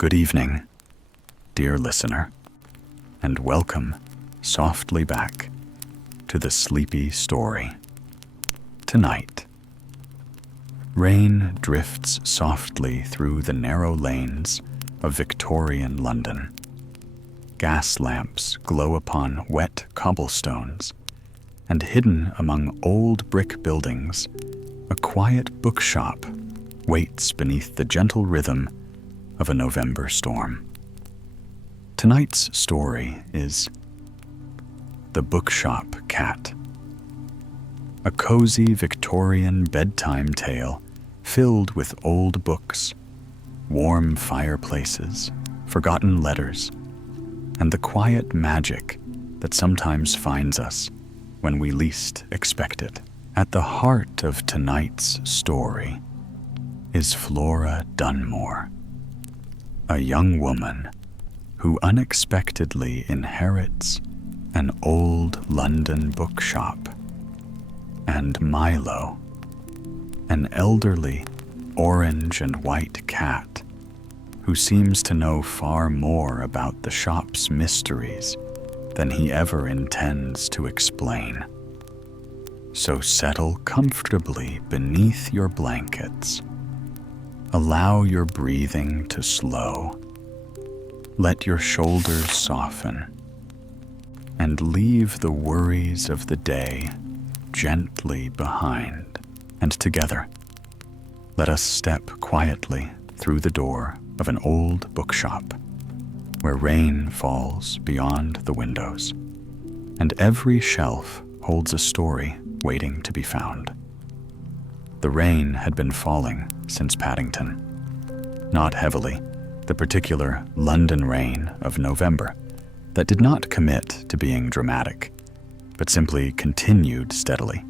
Good evening, dear listener, and welcome softly back to the sleepy story. Tonight, rain drifts softly through the narrow lanes of Victorian London. Gas lamps glow upon wet cobblestones, and hidden among old brick buildings, a quiet bookshop waits beneath the gentle rhythm of a November storm. Tonight's story is The Bookshop Cat, a cozy Victorian bedtime tale filled with old books, warm fireplaces, forgotten letters, and the quiet magic that sometimes finds us when we least expect it. At the heart of tonight's story is Flora Dunmore, a young woman who unexpectedly inherits an old London bookshop, and Milo, an elderly orange and white cat who seems to know far more about the shop's mysteries than he ever intends to explain. So settle comfortably beneath your blankets. Allow your breathing to slow. Let your shoulders soften, and leave the worries of the day gently behind. And together, let us step quietly through the door of an old bookshop where rain falls beyond the windows, and every shelf holds a story waiting to be found. The rain had been falling since Paddington. Not heavily, the particular London rain of November that did not commit to being dramatic, but simply continued steadily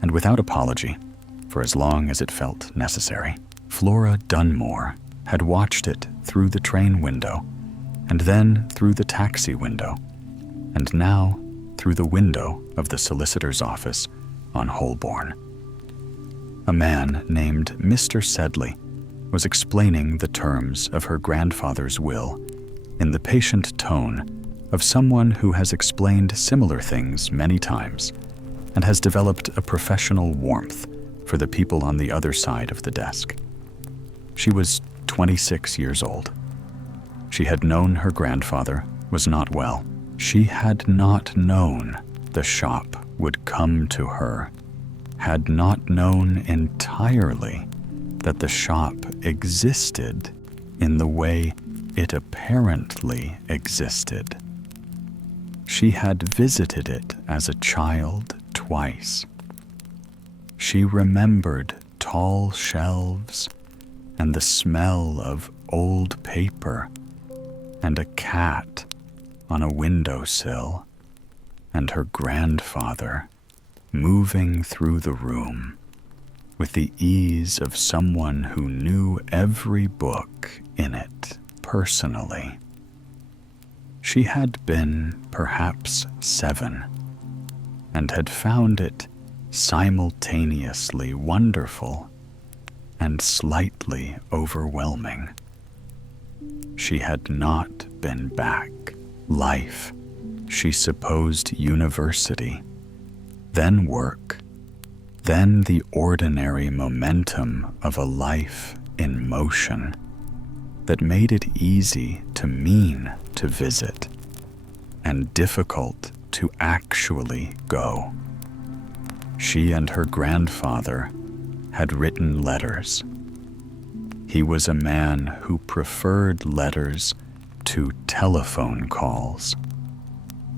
and without apology for as long as it felt necessary. Flora Dunmore had watched it through the train window, and then through the taxi window, and now through the window of the solicitor's office on Holborn. A man named Mr. Sedley was explaining the terms of her grandfather's will in the patient tone of someone who has explained similar things many times and has developed a professional warmth for the people on the other side of the desk. She was 26 years old. She had known her grandfather was not well. She had not known the shop would come to her, had not known entirely that the shop existed in the way it apparently existed. She had visited it as a child twice. She remembered tall shelves and the smell of old paper and a cat on a windowsill, and her grandfather moving through the room with the ease of someone who knew every book in it personally. She had been perhaps 7 and had found it simultaneously wonderful and slightly overwhelming. She had not been back. Life, she supposed university, then work, then the ordinary momentum of a life in motion that made it easy to mean to visit and difficult to actually go. She and her grandfather had written letters. He was a man who preferred letters to telephone calls,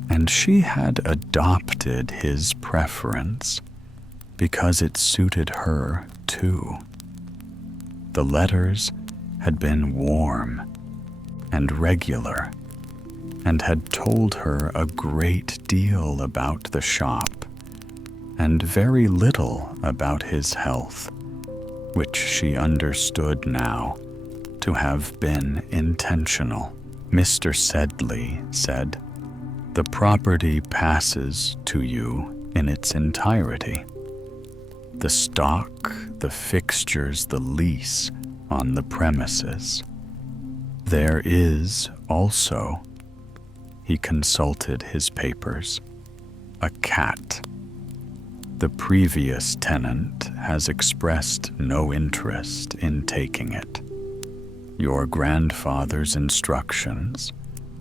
and she had adopted his preference because it suited her too. The letters had been warm and regular and had told her a great deal about the shop and very little about his health, which she understood now to have been intentional. Mr. Sedley said, "The property passes to you in its entirety. The stock, the fixtures, the lease on the premises. There is also, he consulted his papers, a cat. The previous tenant has expressed no interest in taking it. Your grandfather's instructions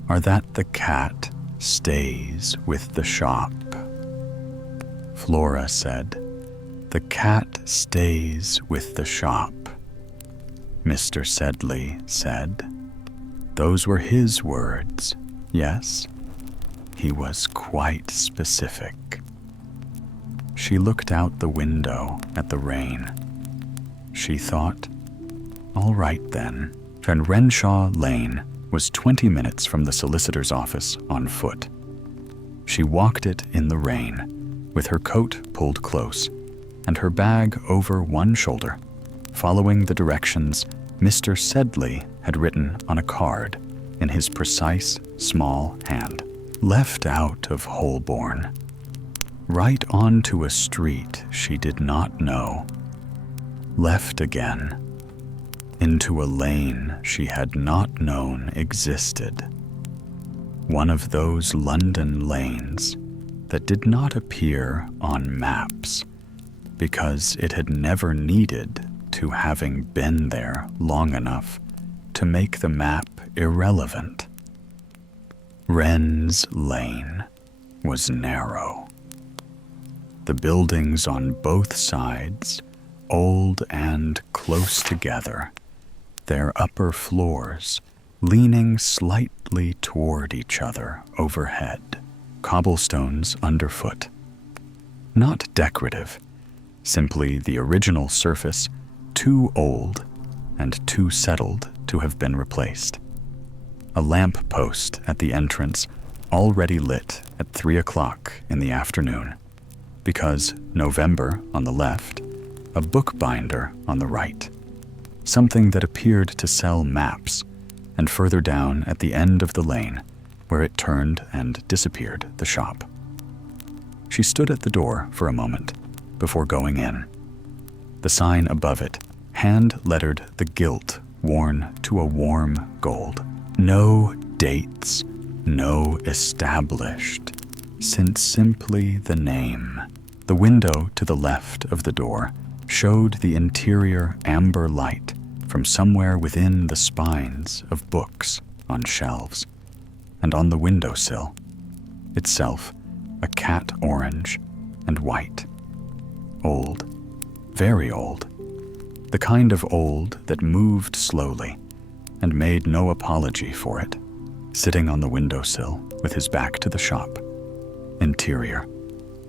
are that the cat stays with the shop. Flora said, "The cat stays with the shop." Mr. Sedley said, "Those were his words, yes?" He was quite specific. She looked out the window at the rain. She thought, all right then. And Renshaw Lane was 20 minutes from the solicitor's office on foot. She walked it in the rain, with her coat pulled close and her bag over one shoulder, following the directions Mr. Sedley had written on a card in his precise, small hand. Left out of Holborn, right onto a street she did not know. Left again, into a lane she had not known existed. One of those London lanes that did not appear on maps because it had never needed to, having been there long enough to make the map irrelevant. Wren's Lane was narrow. The buildings on both sides, old and close together, their upper floors leaning slightly toward each other overhead, cobblestones underfoot. Not decorative, simply the original surface, too old and too settled to have been replaced. A lamp post at the entrance already lit at 3 o'clock in the afternoon, because November on the left, a bookbinder on the right, something that appeared to sell maps, and further down at the end of the lane, where it turned and disappeared, the shop. She stood at the door for a moment before going in. The sign above it hand-lettered the gilt worn to a warm gold. No dates, no established, since simply the name. The window to the left of the door showed the interior amber light from somewhere within the spines of books on shelves, and on the windowsill, itself a cat orange and white. Old, very old, the kind of old that moved slowly and made no apology for it, sitting on the windowsill with his back to the shop, interior,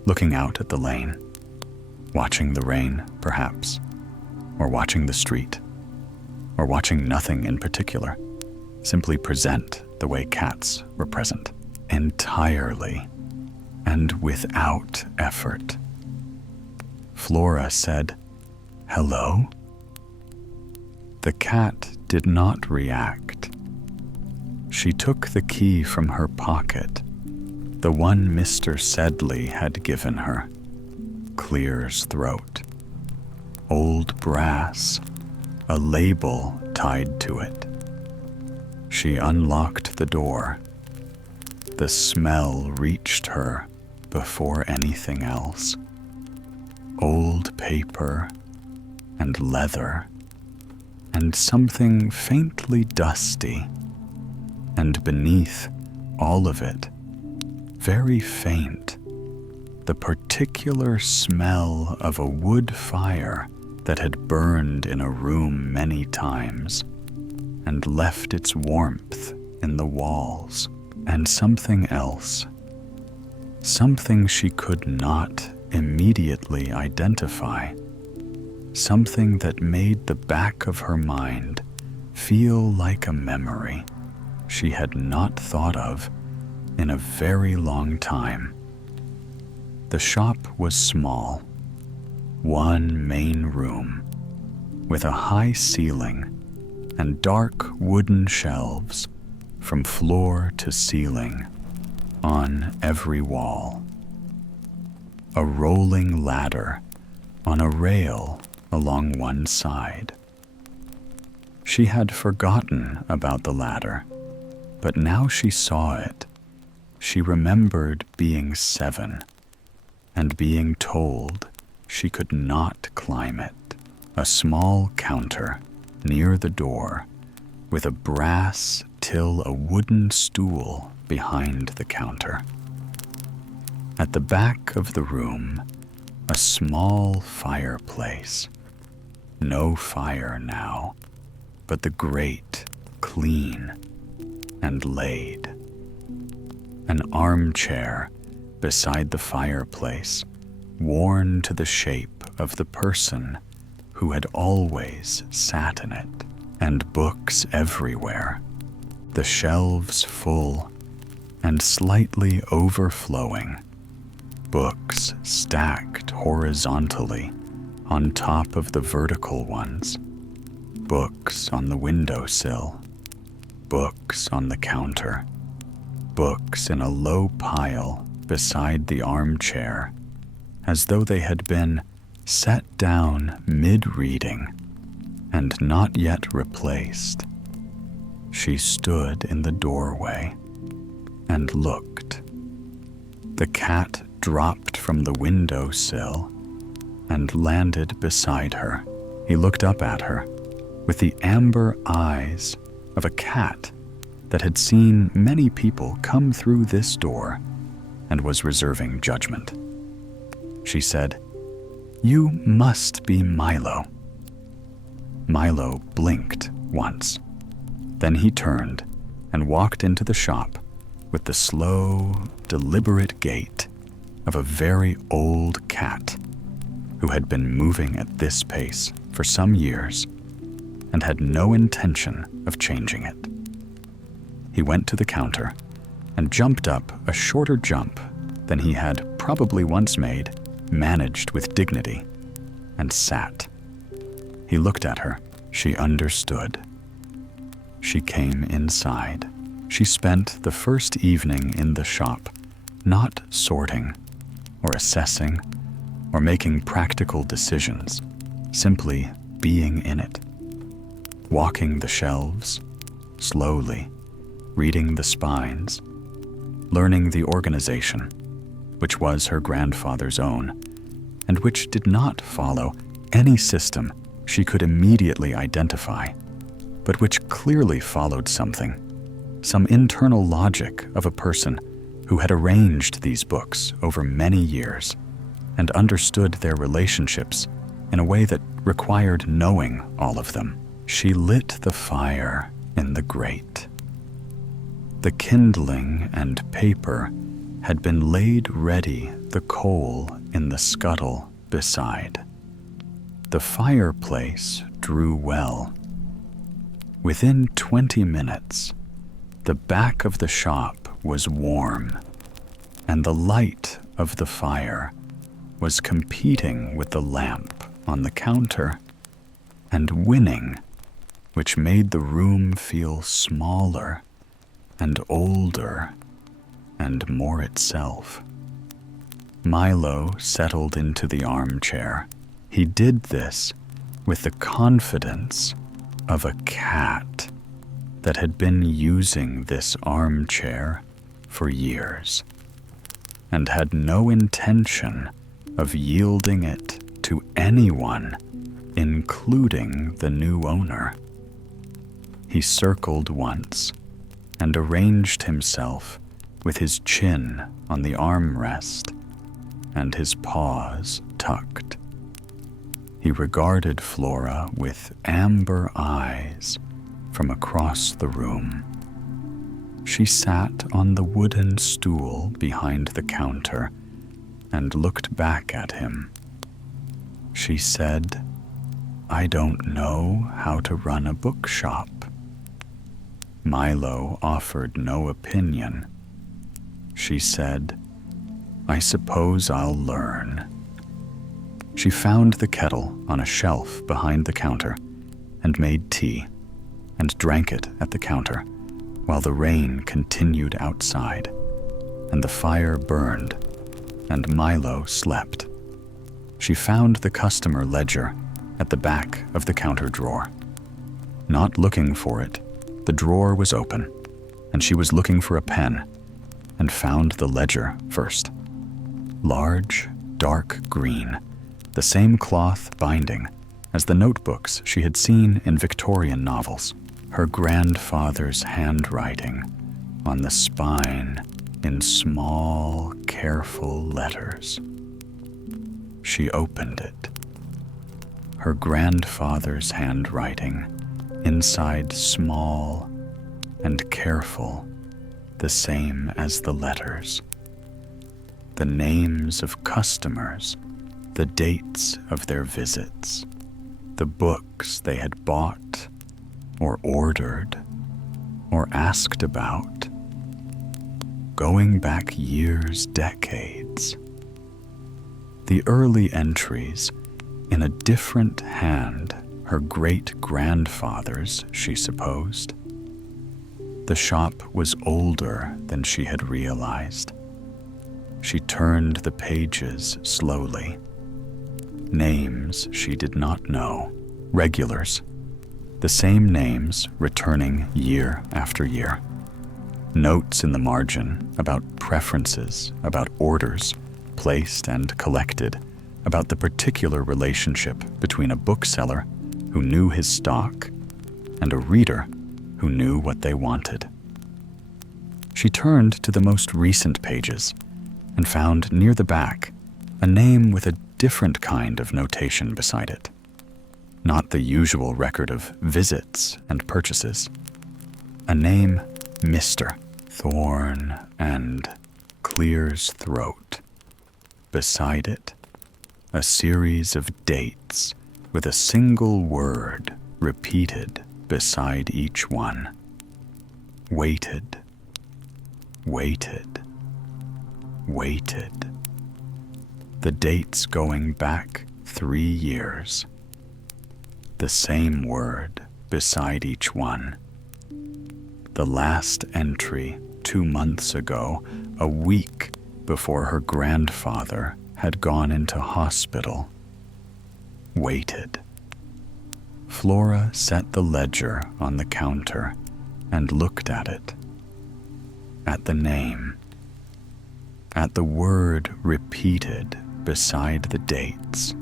looking out at the lane, watching the rain, perhaps, or watching the street, or watching nothing in particular, simply present the way cats were present, entirely and without effort. Flora said, "Hello?" The cat did not react. She took the key from her pocket, the one Mr. Sedley had given her. Clear's throat. Old brass, a label tied to it. She unlocked the door. The smell reached her before anything else. Old paper and leather and something faintly dusty, and beneath all of it, very faint, the particular smell of a wood fire that had burned in a room many times and left its warmth in the walls, and something else, something she could not immediately identify, something that made the back of her mind feel like a memory she had not thought of in a very long time. The shop was small, one main room, with a high ceiling and dark wooden shelves from floor to ceiling on every wall. A rolling ladder on a rail along one side. She had forgotten about the ladder, but now she saw it. She remembered being 7 and being told she could not climb it. A small counter near the door with a brass till a wooden stool behind the counter. At the back of the room, a small fireplace. No fire now, but the grate clean and laid. An armchair beside the fireplace, worn to the shape of the person who had always sat in it, and books everywhere, the shelves full and slightly overflowing, books stacked horizontally on top of the vertical ones, books on the windowsill, books on the counter, books in a low pile beside the armchair, as though they had been set down mid-reading and not yet replaced. She stood in the doorway and looked. The cat dropped from the windowsill and landed beside her. He looked up at her with the amber eyes of a cat that had seen many people come through this door and was reserving judgment. She said, "You must be Milo." Milo blinked once. Then he turned and walked into the shop with the slow, deliberate gait of a very old cat who had been moving at this pace for some years and had no intention of changing it. He went to the counter and jumped up a shorter jump than he had probably once made, managed with dignity, and sat. He looked at her. She understood. She came inside. She spent the first evening in the shop, not sorting or assessing or making practical decisions, simply being in it, walking the shelves, slowly, reading the spines, learning the organization, which was her grandfather's own, and which did not follow any system she could immediately identify, but which clearly followed something, some internal logic of a person who had arranged these books over many years and understood their relationships in a way that required knowing all of them. She lit the fire in the grate. The kindling and paper had been laid ready, the coal in the scuttle beside. The fireplace drew well. Within 20 minutes, the back of the shop was warm, and the light of the fire was competing with the lamp on the counter and winning, which made the room feel smaller and older and more itself. Milo settled into the armchair. He did this with the confidence of a cat that had been using this armchair for years and had no intention of yielding it to anyone, including the new owner. He circled once and arranged himself with his chin on the armrest and his paws tucked. He regarded Flora with amber eyes from across the room. She sat on the wooden stool behind the counter and looked back at him. She said, "I don't know how to run a bookshop." Milo offered no opinion. She said, "I suppose I'll learn." She found the kettle on a shelf behind the counter and made tea and drank it at the counter while the rain continued outside and the fire burned and Milo slept. She found the customer ledger at the back of the counter drawer. Not looking for it, the drawer was open, and she was looking for a pen, and found the ledger first. Large, dark green, the same cloth binding as the notebooks she had seen in Victorian novels. Her grandfather's handwriting on the spine in small, careful letters. She opened it. Her grandfather's handwriting inside small and careful, the same as the letters. The names of customers, the dates of their visits, the books they had bought or ordered or asked about, going back years, decades. The early entries in a different hand, her great-grandfather's, she supposed. The shop was older than she had realized. She turned the pages slowly. Names she did not know, regulars, the same names returning year after year. Notes in the margin about preferences, about orders, placed and collected, about the particular relationship between a bookseller who knew his stock and a reader who knew what they wanted. She turned to the most recent pages and found near the back a name with a different kind of notation beside it. Not the usual record of visits and purchases. A name, Mr. Thorn, and clears throat. Beside it, a series of dates with a single word repeated beside each one. Waited, waited, waited. The dates going back 3 years. The same word beside each one. The last entry 2 months ago, a week before her grandfather had gone into hospital. Waited. Flora set the ledger on the counter and looked at it. At the name. At the word repeated beside the dates.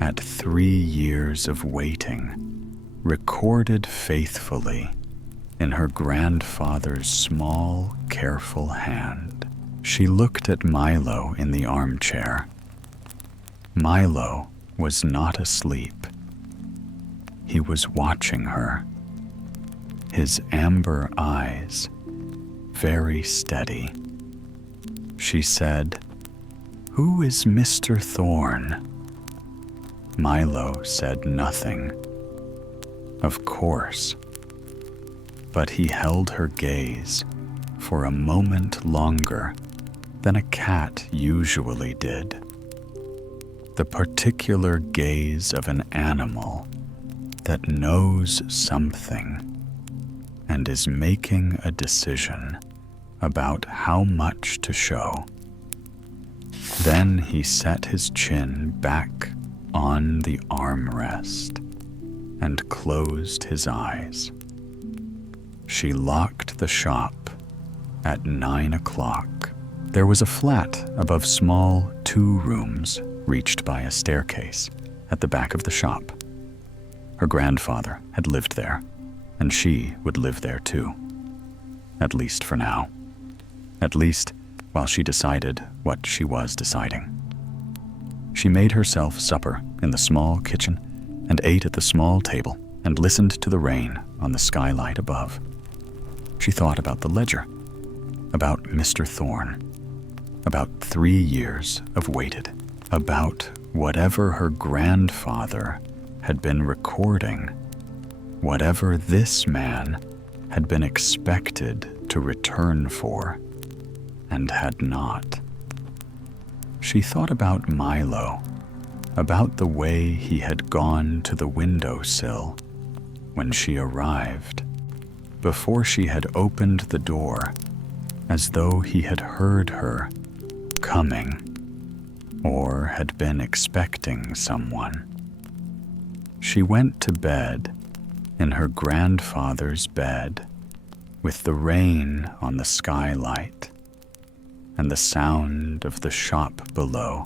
At 3 years of waiting, recorded faithfully in her grandfather's small, careful hand. She looked at Milo in the armchair. Milo was not asleep. He was watching her, his amber eyes very steady. She said, "Who is Mr. Thorn?" Milo said nothing. Of course. But he held her gaze for a moment longer than a cat usually did. The particular gaze of an animal that knows something and is making a decision about how much to show. Then he set his chin back on the armrest and closed his eyes. She locked the shop at 9 o'clock. There was a flat above small 2 rooms reached by a staircase at the back of the shop. Her grandfather had lived there, and she would live there too. At least for now. At least while she decided what she was deciding. She made herself supper in the small kitchen and ate at the small table and listened to the rain on the skylight above. She thought about the ledger, about Mr. Thorn, about 3 years of waited, about whatever her grandfather had been recording, whatever this man had been expected to return for and had not. She thought about Milo, about the way he had gone to the windowsill when she arrived, before she had opened the door, as though he had heard her coming or had been expecting someone. She went to bed in her grandfather's bed, with the rain on the skylight and the sound of the shop below,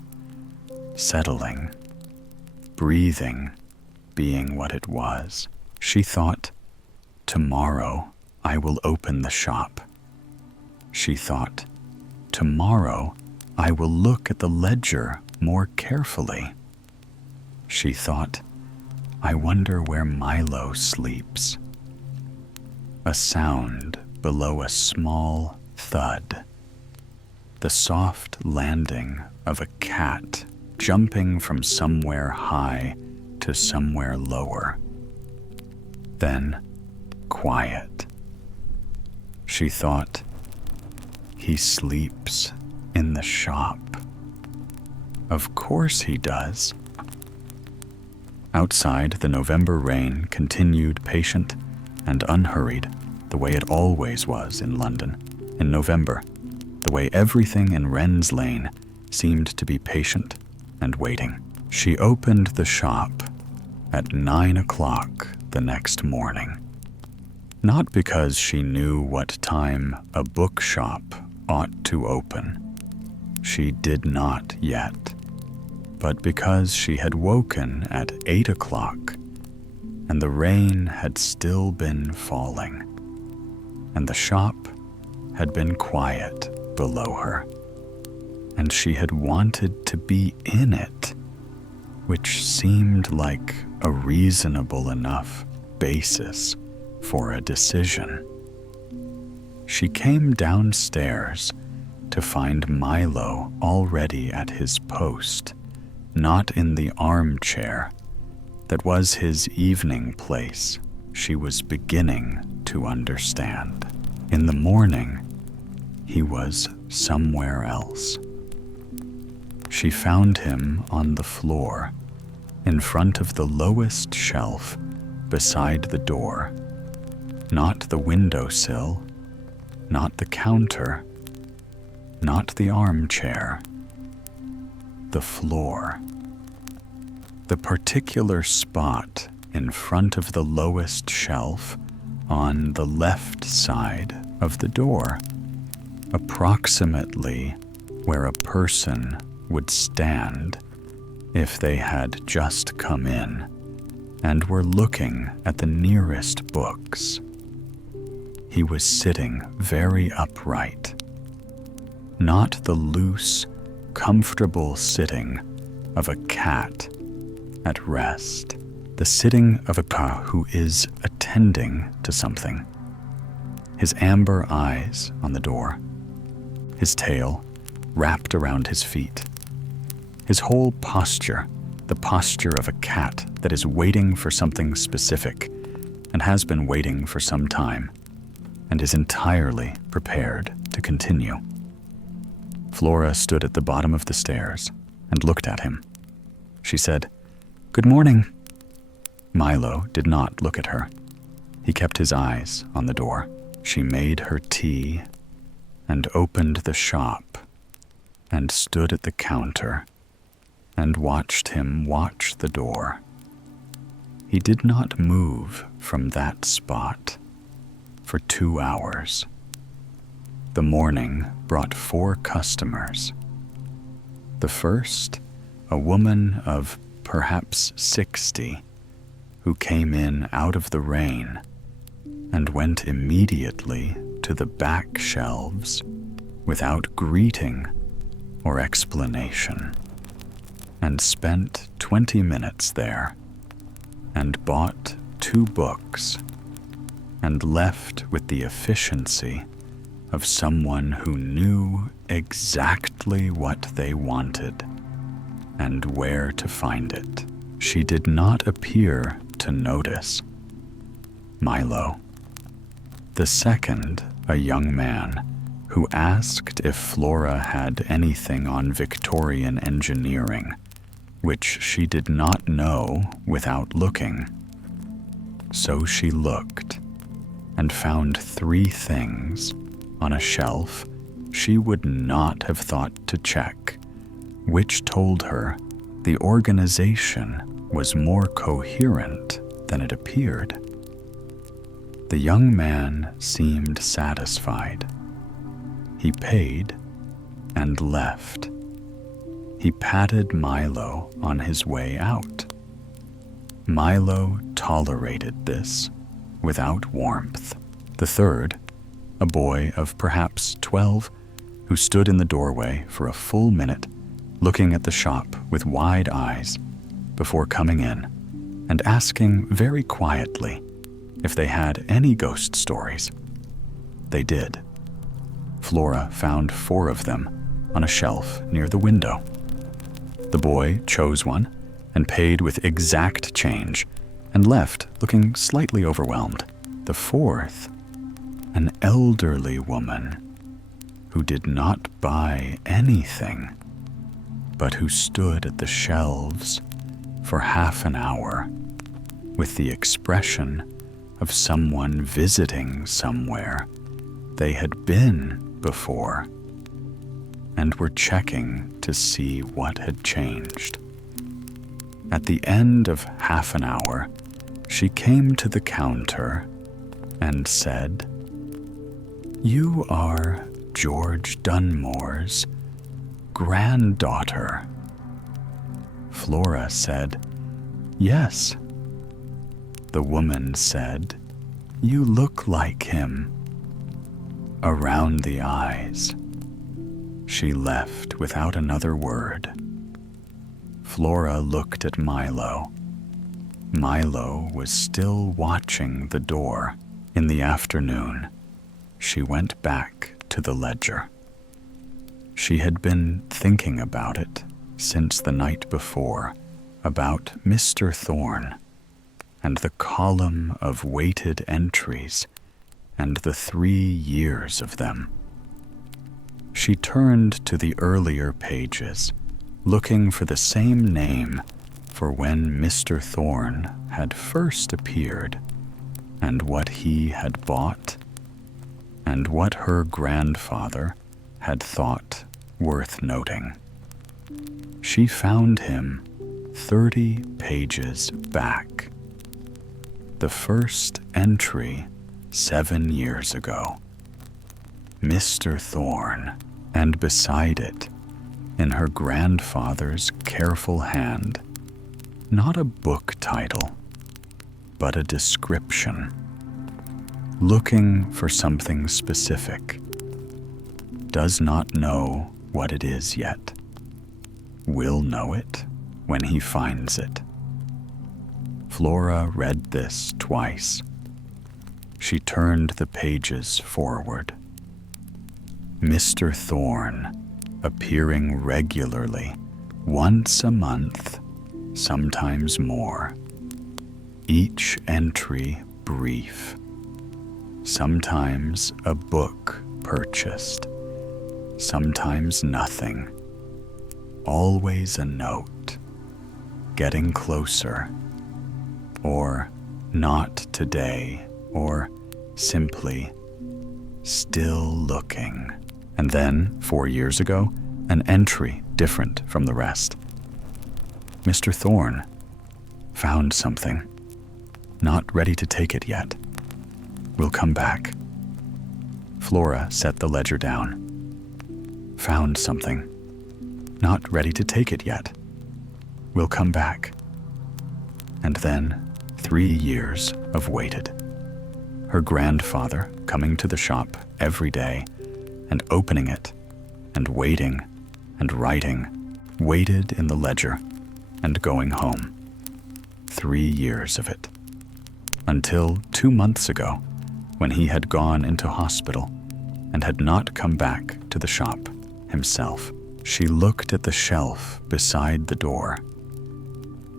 settling, breathing, being what it was. She thought, tomorrow I will open the shop. She thought, tomorrow I will look at the ledger more carefully. She thought, I wonder where Milo sleeps. A sound below a small thud. The soft landing of a cat jumping from somewhere high to somewhere lower. Then, quiet. She thought, he sleeps in the shop. Of course he does. Outside, the November rain continued patient and unhurried, the way it always was in London in November, the way everything in Wren's Lane seemed to be patient and waiting. She opened the shop at 9 o'clock the next morning. Not because she knew what time a bookshop ought to open. She did not yet. But because she had woken at 8 o'clock, and the rain had still been falling, and the shop had been quiet below her, and she had wanted to be in it, which seemed like a reasonable enough basis for a decision. She came downstairs to find Milo already at his post, not in the armchair that was his evening place. She was beginning to understand. In the morning, he was somewhere else. She found him on the floor, in front of the lowest shelf beside the door. Not the windowsill, not the counter, not the armchair. The floor. The particular spot in front of the lowest shelf on the left side of the door, approximately where a person would stand if they had just come in and were looking at the nearest books. He was sitting very upright, not the loose, comfortable sitting of a cat at rest, the sitting of a cat who is attending to something. His amber eyes on the door, his tail wrapped around his feet, his whole posture, the posture of a cat that is waiting for something specific and has been waiting for some time and is entirely prepared to continue. Flora stood at the bottom of the stairs and looked at him. She said, "Good morning." Milo did not look at her. He kept his eyes on the door. She made her tea and opened the shop and stood at the counter and watched him watch the door. He did not move from that spot for 2 hours. The morning brought 4 customers. The first, a woman of perhaps 60, who came in out of the rain and went immediately to the back shelves without greeting or explanation, and spent 20 minutes there and bought 2 books and left with the efficiency of someone who knew exactly what they wanted and where to find it. She did not appear to notice Milo. The second, a young man who asked if Flora had anything on Victorian engineering, which she did not know without looking. So she looked and found 3 things on a shelf she would not have thought to check, which told her the organization was more coherent than it appeared. The young man seemed satisfied. He paid and left. He patted Milo on his way out. Milo tolerated this without warmth. The third, a boy of perhaps 12, who stood in the doorway for a full minute, looking at the shop with wide eyes before coming in and asking very quietly if they had any ghost stories. They did. Flora found 4 of them on a shelf near the window. The boy chose one and paid with exact change and left looking slightly overwhelmed. The 4th, an elderly woman who did not buy anything, but who stood at the shelves for half an hour with the expression of someone visiting somewhere they had been before and were checking to see what had changed. At the end of half an hour, she came to the counter and said, "You are George Dunmore's granddaughter." Flora said, "Yes." The woman said, "You look like him." Around the eyes. She left without another word. Flora looked at Milo. Milo was still watching the door. In the afternoon, she went back to the ledger. She had been thinking about it since the night before, about Mr. Thorne and the column of weighted entries and the 3 years of them. She turned to the earlier pages, looking for the same name for when Mr. Thorne had first appeared, and what he had bought, and what her grandfather had thought worth noting. She found him 30 pages back. The first entry 7 years ago. Mr. Thorne, and beside it, in her grandfather's careful hand, not a book title, but a description. Looking for something specific. Does not know what it is yet. Will know it when he finds it. Flora read this twice. She turned the pages forward. Mr. Thorne, appearing regularly, once a month, sometimes more. Each entry brief. Sometimes a book purchased. Sometimes nothing. Always a note. Getting closer. Or not today. Or simply still looking. And then, 4 years ago, an entry different from the rest. Mr. Thorne found something. Not ready to take it yet. Will come back. Flora set the ledger down. Found something. Not ready to take it yet. Will come back. And then 3 years of waited. Her grandfather coming to the shop every day and opening it and waiting and writing, waited in the ledger and going home. 3 years of it. Until 2 months ago, when he had gone into hospital and had not come back to the shop himself. She looked at the shelf beside the door.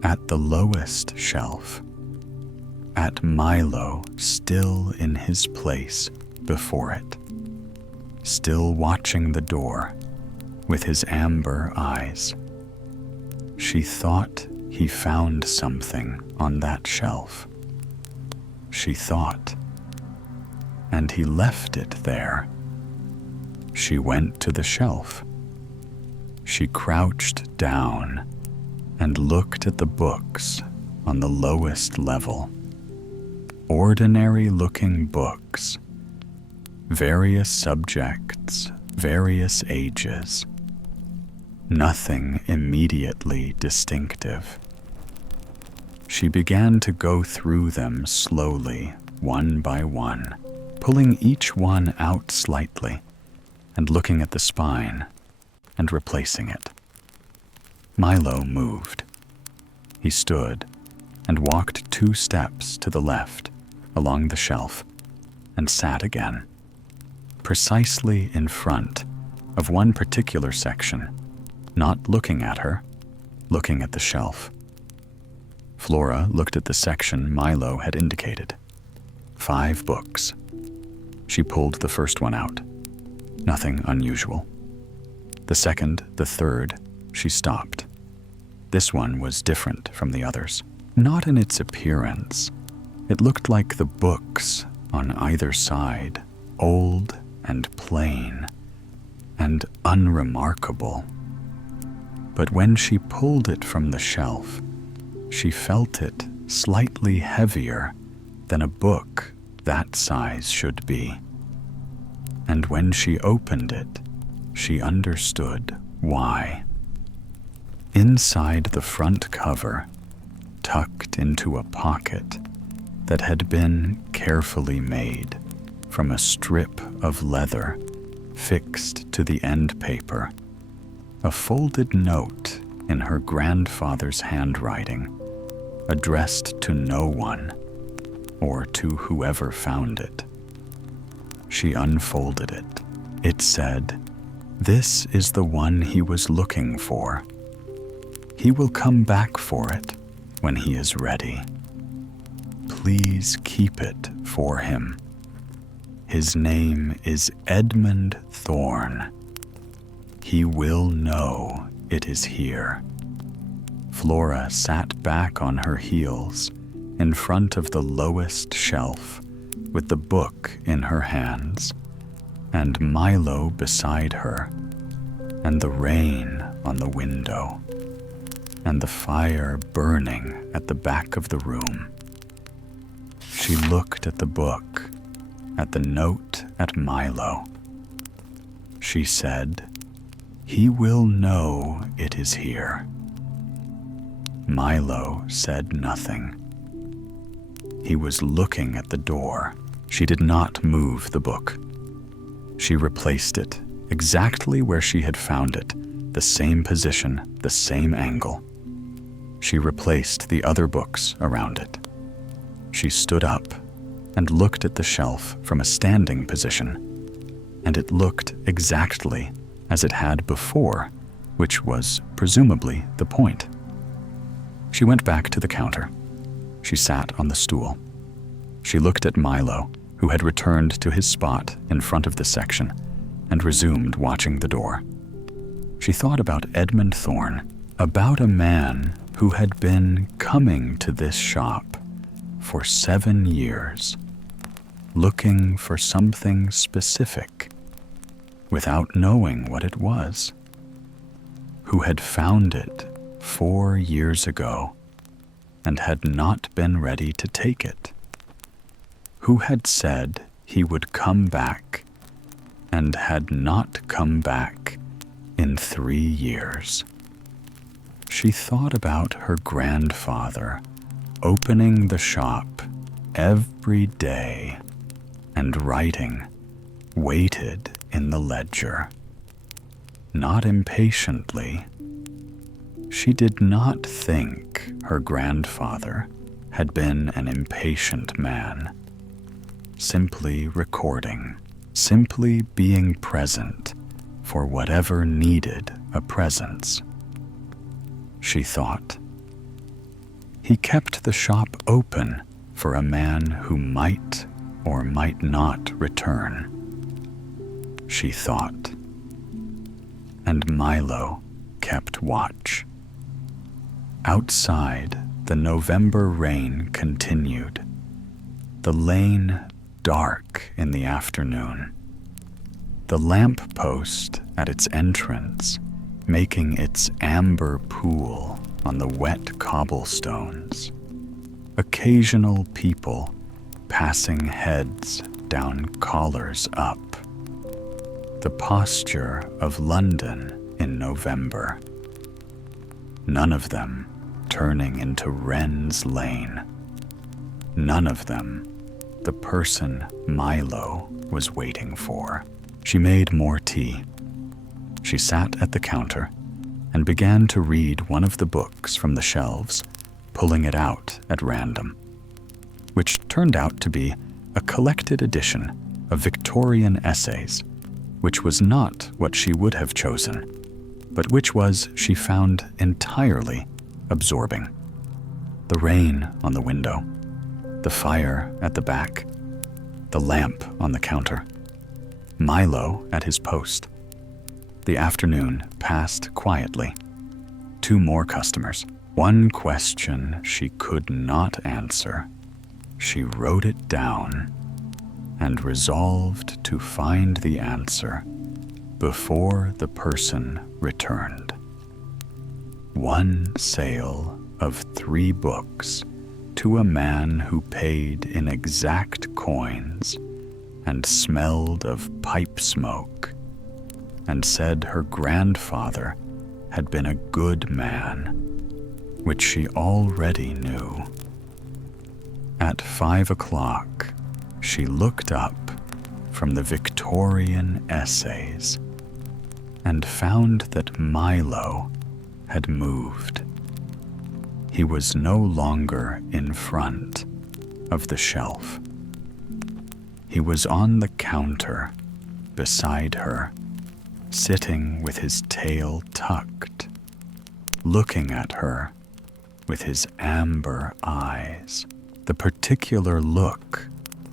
At the lowest shelf. At Milo still in his place before it. Still watching the door with his amber eyes. She thought he found something on that shelf. She thought. And he left it there. She went to the shelf. She crouched down and looked at the books on the lowest level. ordinary-looking books, various subjects, various ages, nothing immediately distinctive. She began to go through them slowly, one by one, pulling each one out slightly and looking at the spine and replacing it. Milo moved. He stood and walked 2 steps to the left along the shelf and sat again, precisely in front of one particular section, not looking at her, looking at the shelf. Flora looked at the section Milo had indicated. 5 books. She pulled the first one out. Nothing unusual. The second, the third, she stopped. This one was different from the others. Not in its appearance. It looked like the books on either side, old and plain and unremarkable. But when she pulled it from the shelf, she felt it slightly heavier than a book that size should be. And when she opened it, she understood why. Inside the front cover, tucked into a pocket that had been carefully made from a strip of leather fixed to the end paper, a folded note in her grandfather's handwriting, addressed to no one or to whoever found it. She unfolded it. It said, "This is the one he was looking for. He will come back for it when he is ready. Please keep it for him. His name is Edmund Thorne. He will know it is here." Flora sat back on her heels in front of the lowest shelf with the book in her hands, and Milo beside her, and the rain on the window, and the fire burning at the back of the room. She looked at the book, at the note at Milo. She said, "He will know it is here." Milo said nothing. He was looking at the door. She did not move the book. She replaced it exactly where she had found it, the same position, the same angle. She replaced the other books around it. She stood up and looked at the shelf from a standing position, and it looked exactly as it had before, which was presumably the point. She went back to the counter. She sat on the stool. She looked at Milo, who had returned to his spot in front of the section, and resumed watching the door. She thought about Edmund Thorne, about a man who had been coming to this shop for 7 years, looking for something specific, without knowing what it was, who had found it 4 years ago and had not been ready to take it, who had said he would come back and had not come back in 3 years. She thought about her grandfather opening the shop every day and writing, waited in the ledger. Not impatiently. She did not think her grandfather had been an impatient man. Simply recording, simply being present for whatever needed a presence. She thought. He kept the shop open for a man who might or might not return. She thought. And Milo kept watch. Outside, the November rain continued, the lane dark in the afternoon, the lamp post at its entrance making its amber pool on the wet cobblestones. Occasional people passing heads down collars up, the posture of London in November, none of them turning into Wren's Lane, none of them the person Milo was waiting for. She made more tea. She sat at the counter and began to read one of the books from the shelves, pulling it out at random, which turned out to be a collected edition of Victorian essays, which was not what she would have chosen, but which was, she found, entirely absorbing. The rain on the window, the fire at the back, the lamp on the counter, Milo at his post. The afternoon passed quietly. 2 more customers. One question she could not answer. She wrote it down and resolved to find the answer before the person returned. 1 sale of 3 books to a man who paid in exact coins and smelled of pipe smoke and said her grandfather had been a good man, which she already knew. At 5 o'clock, she looked up from the Victorian essays and found that Milo had moved. He was no longer in front of the shelf. He was on the counter beside her, sitting with his tail tucked, looking at her with his amber eyes, the particular look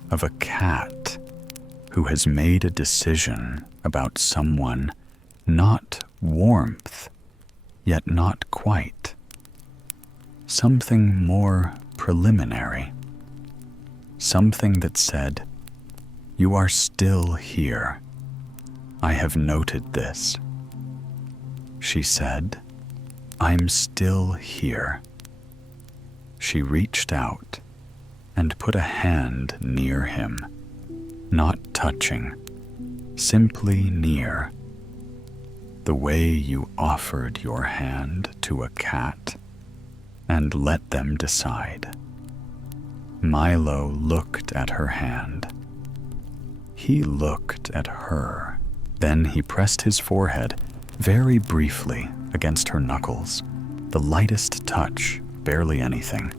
of a cat who has made a decision about someone, not warmth, yet not quite. Something more preliminary. Something that said, "You are still here. I have noted this." She said, "I'm still here." She reached out and put a hand near him, not touching, simply near, the way you offered your hand to a cat and let them decide. Milo looked at her hand. He looked at her. Then he pressed his forehead very briefly against her knuckles, the lightest touch, barely anything,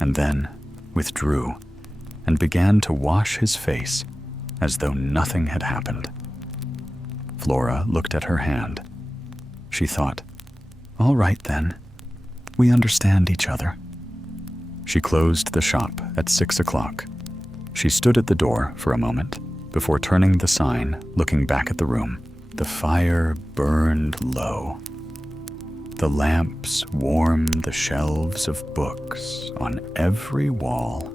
and then withdrew and began to wash his face as though nothing had happened. Flora looked at her hand. She thought, "All right then, we understand each other." She closed the shop at 6 o'clock. She stood at the door for a moment before turning the sign, looking back at the room. The fire burned low. The lamps warmed the shelves of books on every wall.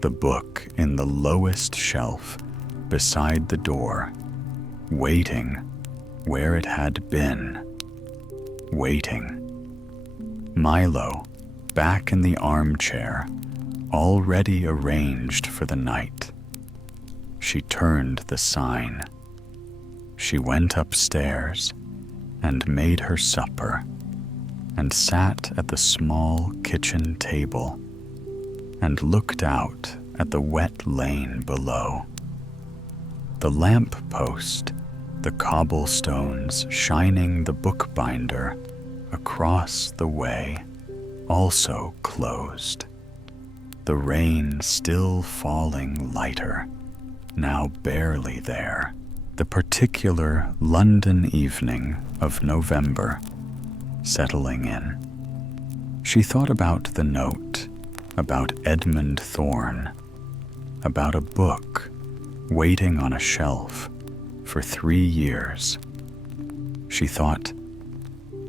The book in the lowest shelf beside the door, waiting where it had been, waiting. Milo, back in the armchair, already arranged for the night. She turned the sign. She went upstairs and made her supper and sat at the small kitchen table and looked out at the wet lane below. The lamp post, the cobblestones shining the bookbinder across the way, also closed. The rain still falling lighter, now barely there. The particular London evening of November settling in. She thought about the note, about Edmund Thorne, about a book waiting on a shelf for 3 years. She thought,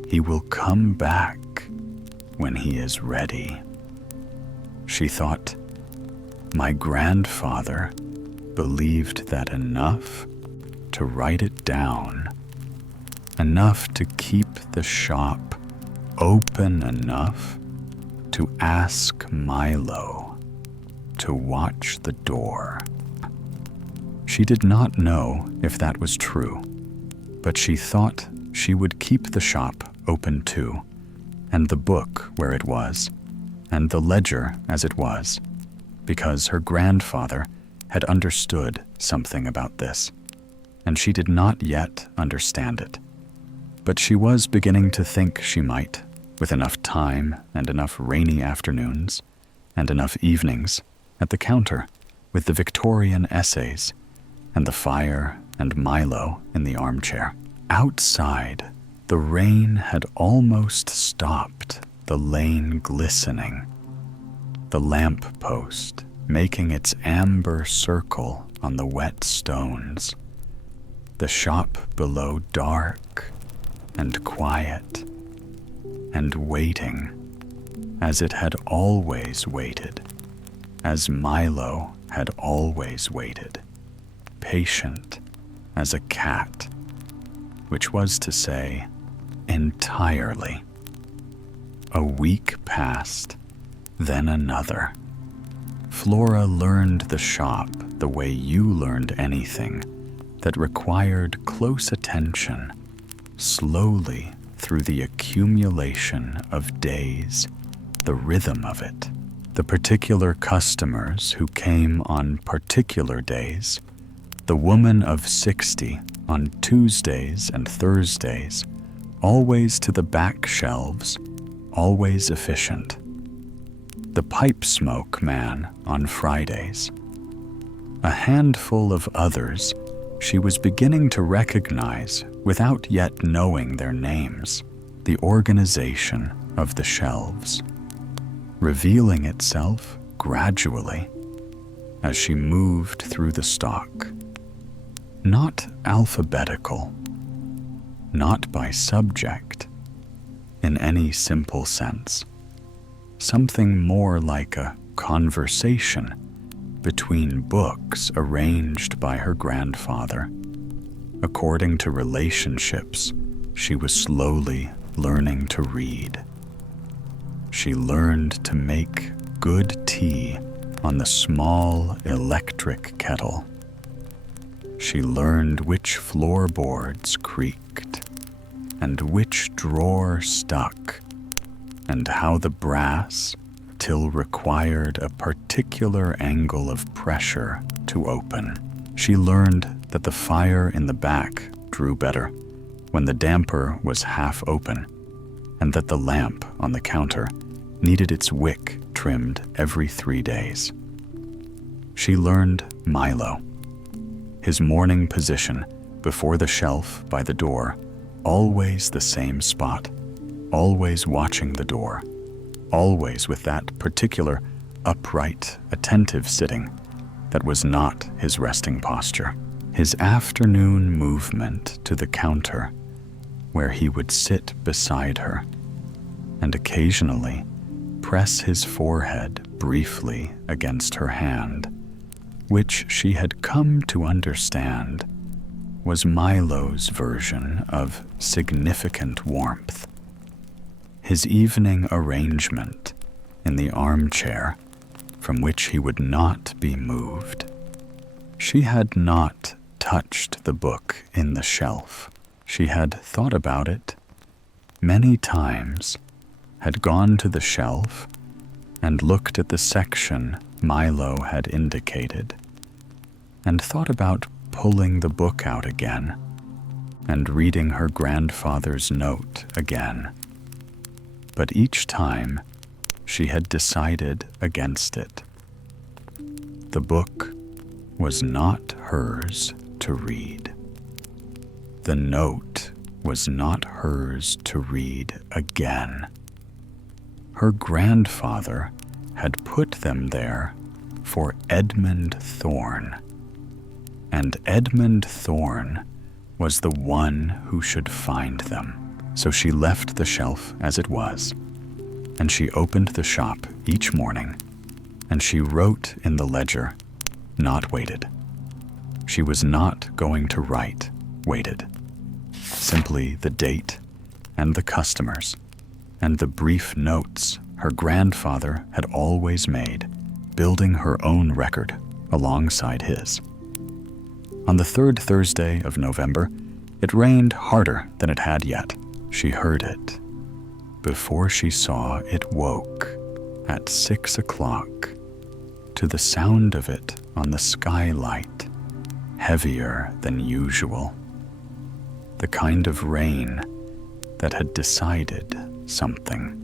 he will come back when he is ready. She thought, my grandfather believed that enough to write it down, enough to keep the shop open enough to ask Milo. to watch the door. She did not know if that was true, but she thought she would keep the shop open too, and the book where it was, and the ledger as it was, because her grandfather had understood something about this, and she did not yet understand it. But she was beginning to think she might, with enough time and enough rainy afternoons and enough evenings at the counter with the Victorian essays and the fire and Milo in the armchair. Outside, the rain had almost stopped, the lane glistening, the lamp post making its amber circle on the wet stones, the shop below dark and quiet and waiting as it had always waited, as Milo had always waited, patient as a cat, which was to say, entirely. A week passed, then another. Flora learned the shop the way you learned anything that required close attention, slowly through the accumulation of days, the rhythm of it, the particular customers who came on particular days, the woman of 60 on Tuesdays and Thursdays, always to the back shelves, always efficient. The pipe smoke man on Fridays. A handful of others she was beginning to recognize without yet knowing their names, the organization of the shelves, revealing itself gradually as she moved through the stock. Not alphabetical, not by subject, in any simple sense. Something more like a conversation between books arranged by her grandfather, according to relationships she was slowly learning to read. She learned to make good tea on the small electric kettle. She learned which floorboards creaked and which drawer stuck, and how the brass till required a particular angle of pressure to open. She learned that the fire in the back drew better when the damper was half open, and that the lamp on the counter needed its wick trimmed every 3 days. She learned Milo, his morning position before the shelf by the door, always the same spot, always watching the door, always with that particular upright, attentive sitting that was not his resting posture. His afternoon movement to the counter, where he would sit beside her, and occasionally press his forehead briefly against her hand, which she had come to understand was Milo's version of significant warmth. His evening arrangement in the armchair from which he would not be moved. She had not touched the book in the shelf. She had thought about it many times, had gone to the shelf and looked at the section Milo had indicated, and thought about pulling the book out again and reading her grandfather's note again. But each time she had decided against it. The book was not hers to read. The note was not hers to read again. Her grandfather had put them there for Edmund Thorne, and Edmund Thorne was the one who should find them. So she left the shelf as it was, and she opened the shop each morning, and she wrote in the ledger, not waited. She was not going to write waited. Simply the date and the customers and the brief notes her grandfather had always made building her own record alongside his. On the third Thursday of November, it rained harder than it had yet. She heard it before she saw it woke at 6 o'clock to the sound of it on the skylight, heavier than usual. The kind of rain that had decided something.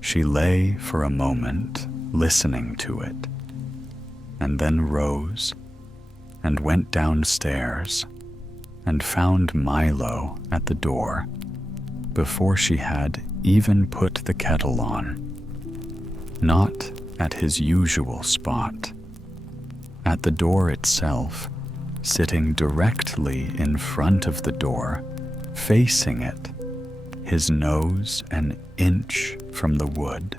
She lay for a moment listening to it, and then rose and went downstairs and found Milo at the door before she had even put the kettle on. Not at his usual spot. At the door itself, sitting directly in front of the door, facing it, his nose an inch from the wood.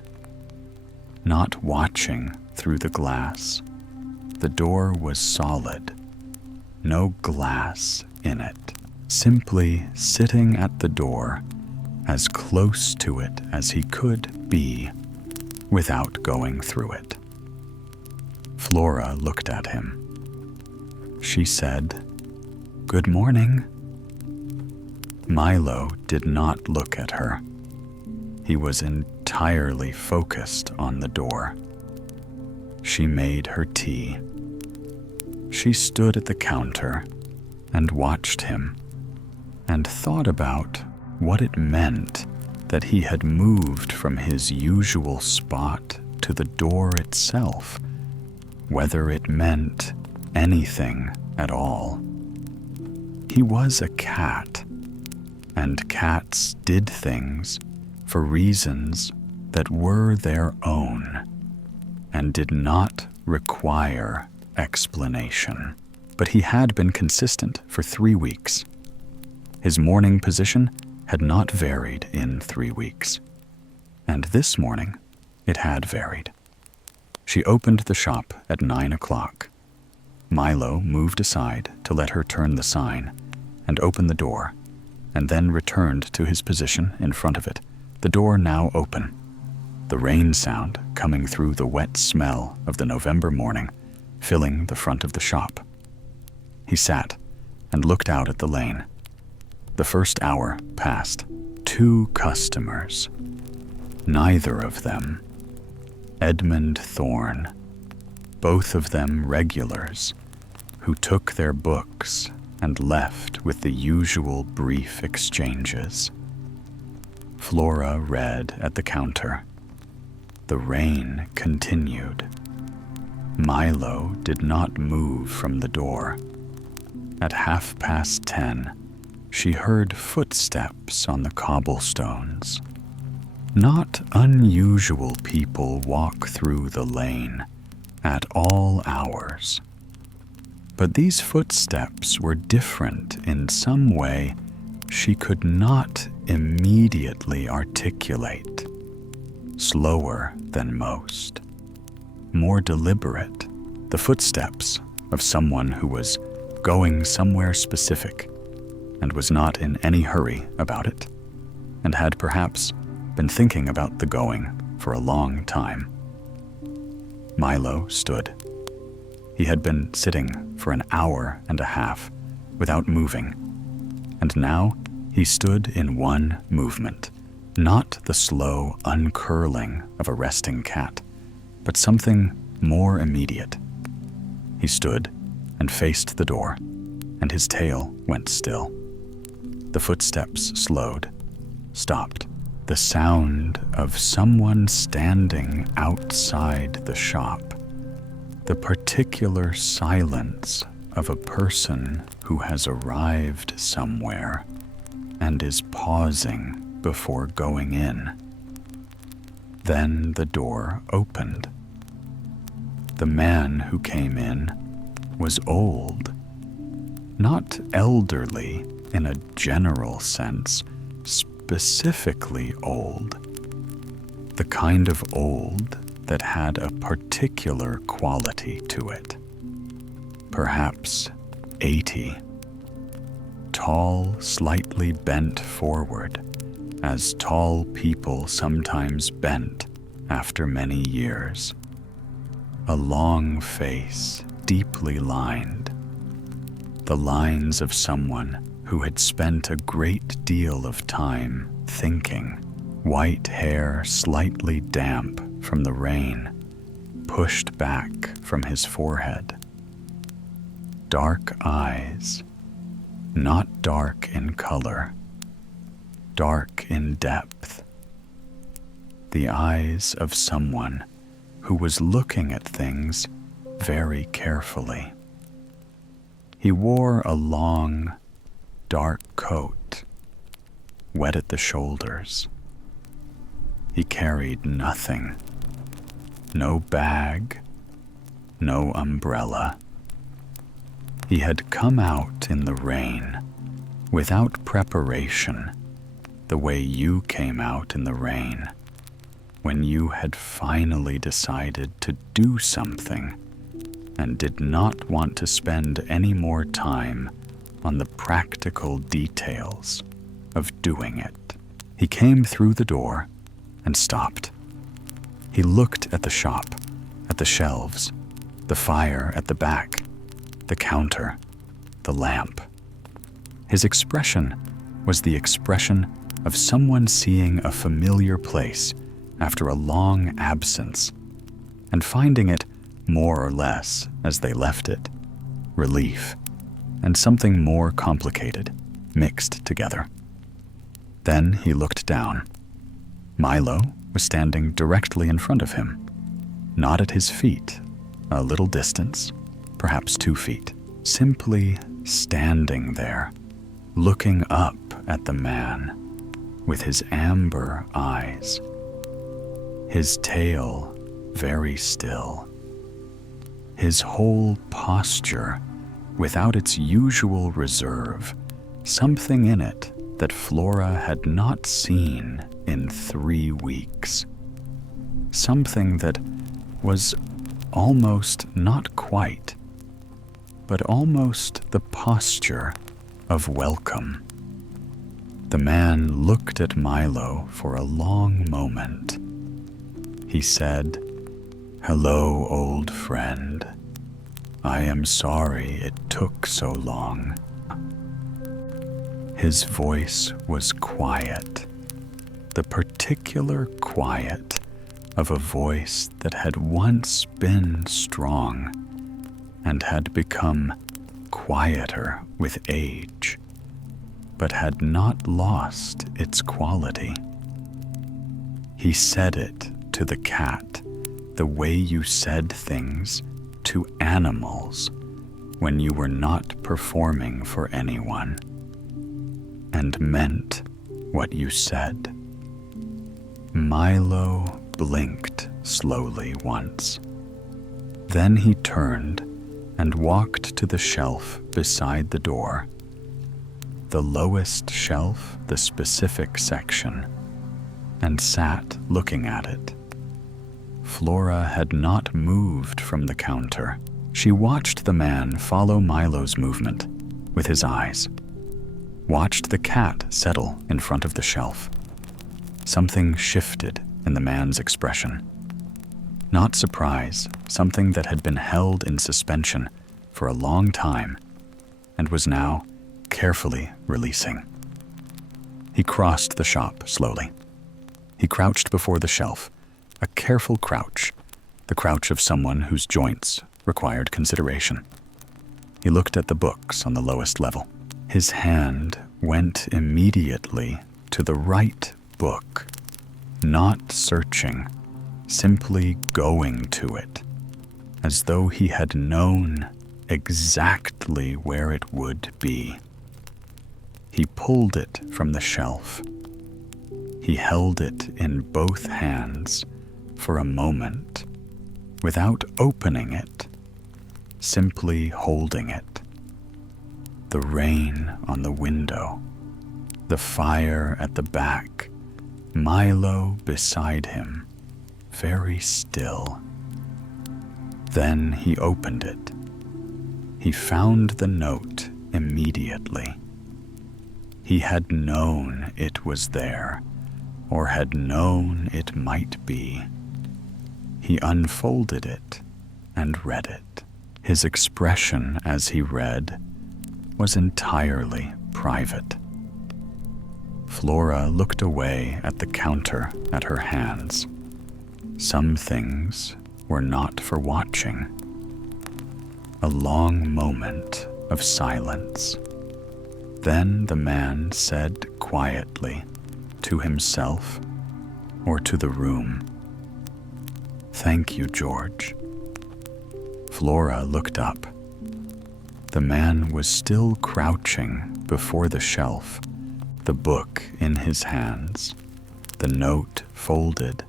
Not watching through the glass. The door was solid. No glass in it. Simply sitting at the door, as close to it as he could be without going through it. Flora looked at him. She said, "Good morning." Milo did not look at her. He was entirely focused on the door. She made her tea. She stood at the counter and watched him and thought about what it meant that he had moved from his usual spot to the door itself, whether it meant anything at all. He was a cat, and cats did things for reasons that were their own and did not require explanation. But he had been consistent for 3 weeks. His morning position had not varied in 3 weeks, and this morning it had varied. She opened the shop at 9 o'clock. Milo moved aside to let her turn the sign and open the door, and then returned to his position in front of it, the door now open, the rain sound coming through the wet smell of the November morning, filling the front of the shop. He sat and looked out at the lane. The first hour passed. 2 customers. Neither of them Edmund Thorne, both of them regulars, who took their books and left with the usual brief exchanges. Flora read at the counter. The rain continued. Milo did not move from the door. At 10:30, she heard footsteps on the cobblestones. Not unusual people walk through the lane at all hours. But these footsteps were different in some way she could not immediately articulate. Slower than most. More deliberate. The footsteps of someone who was going somewhere specific and was not in any hurry about it, and had perhaps been thinking about the going for a long time. Milo stood. He had been sitting for an hour and a half without moving, and now he stood in one movement, not the slow uncurling of a resting cat, but something more immediate. He stood and faced the door, and his tail went still. The footsteps slowed, stopped. The sound of someone standing outside the shop. The particular silence of a person who has arrived somewhere and is pausing before going in. Then the door opened. The man who came in was old, not elderly in a general sense, specifically old, the kind of old that had a particular quality to it. Perhaps 80. Tall, slightly bent forward, as tall people sometimes bent after many years. a long face deeply lined, the lines of someone who had spent a great deal of time thinking, white hair slightly damp from the rain, pushed back from his forehead. Dark eyes, not dark in color, dark in depth. The eyes of someone who was looking at things very carefully. He wore a long, dark coat, wet at the shoulders. He carried nothing. No bag, no umbrella. He had come out in the rain without preparation, the way you came out in the rain, when you had finally decided to do something and did not want to spend any more time on the practical details of doing it. He came through the door and stopped. He looked at the shop, at the shelves, the fire at the back, the counter, the lamp. His expression was the expression of someone seeing a familiar place after a long absence and finding it more or less as they left it, relief and something more complicated mixed together. Then he looked down. Milo was standing directly in front of him, not at his feet, a little distance, perhaps 2 feet, simply standing there, looking up at the man with his amber eyes, his tail very still, his whole posture without its usual reserve, something in it that Flora had not seen in 3 weeks. Something that was almost not quite, but almost the posture of welcome. The man looked at Milo for a long moment. He said, "Hello, old friend. I am sorry it took so long." His voice was quiet, the particular quiet of a voice that had once been strong and had become quieter with age, but had not lost its quality. He said it to the cat the way you said things to animals when you were not performing for anyone, and meant what you said. Milo blinked slowly once. Then he turned and walked to the shelf beside the door, the lowest shelf, the specific section, and sat looking at it. Flora had not moved from the counter. She watched the man follow Milo's movement with his eyes, watched the cat settle in front of the shelf. Something shifted in the man's expression. Not surprise, something that had been held in suspension for a long time and was now carefully releasing. He crossed the shop slowly. He crouched before the shelf, a careful crouch, the crouch of someone whose joints required consideration. He looked at the books on the lowest level. His hand went immediately to the right book, not searching, simply going to it, as though he had known exactly where it would be. He pulled it from the shelf. He held it in both hands for a moment, without opening it, simply holding it. The rain on the window, the fire at the back, Milo beside him, very still. Then he opened it. He found the note immediately. He had known it was there, or had known it might be. He unfolded it and read it. His expression as he read was entirely private. Flora looked away at the counter at her hands. Some things were not for watching. A long moment of silence. Then the man said quietly, to himself or to the room, "Thank you, George." Flora looked up. The man was still crouching before the shelf, the book in his hands, the note folded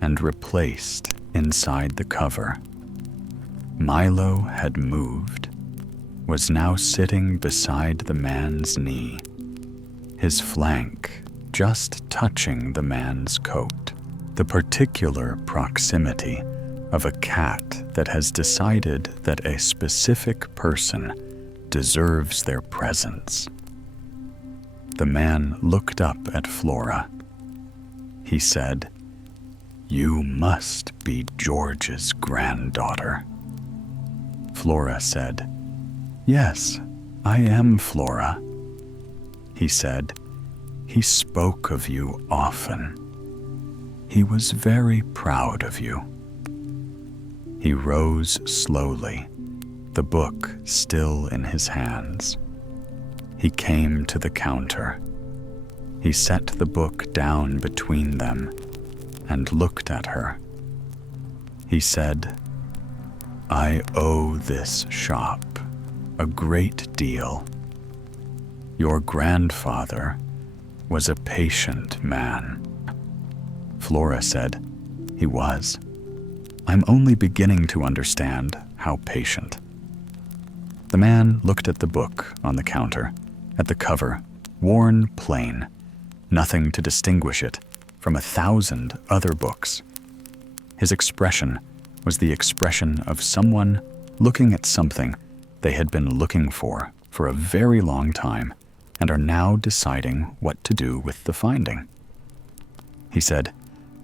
and replaced inside the cover. Milo had moved, was now sitting beside the man's knee, his flank just touching the man's coat. The particular proximity of a cat that has decided that a specific person deserves their presence. The man looked up at Flora. He said, "You must be George's granddaughter." Flora said, "Yes, I am Flora." He said, "He spoke of you often. He was very proud of you." He rose slowly, the book still in his hands. He came to the counter. He set the book down between them and looked at her. He said, "I owe this shop a great deal. Your grandfather was a patient man." Flora said, "He was. I'm only beginning to understand how patient." The man looked at the book on the counter, at the cover, worn plain, nothing to distinguish it from 1,000 other books. His expression was the expression of someone looking at something they had been looking for a very long time and are now deciding what to do with the finding. He said,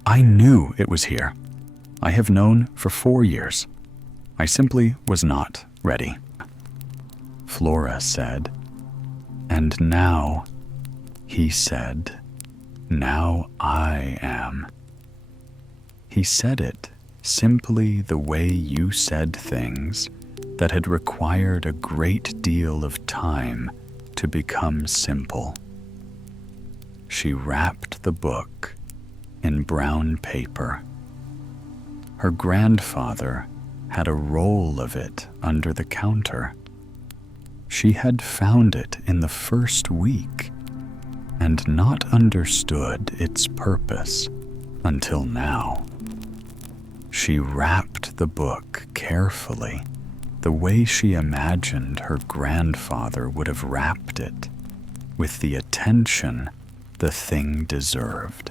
"I knew it was here. I have known for 4 years. I simply was not ready." Flora said, "And now," he said, "now I am." He said it simply the way you said things that had required a great deal of time to become simple. She wrapped the book in brown paper. Her grandfather had a roll of it under the counter. She had found it in the first week and not understood its purpose until now. She wrapped the book carefully, the way she imagined her grandfather would have wrapped it, with the attention the thing deserved.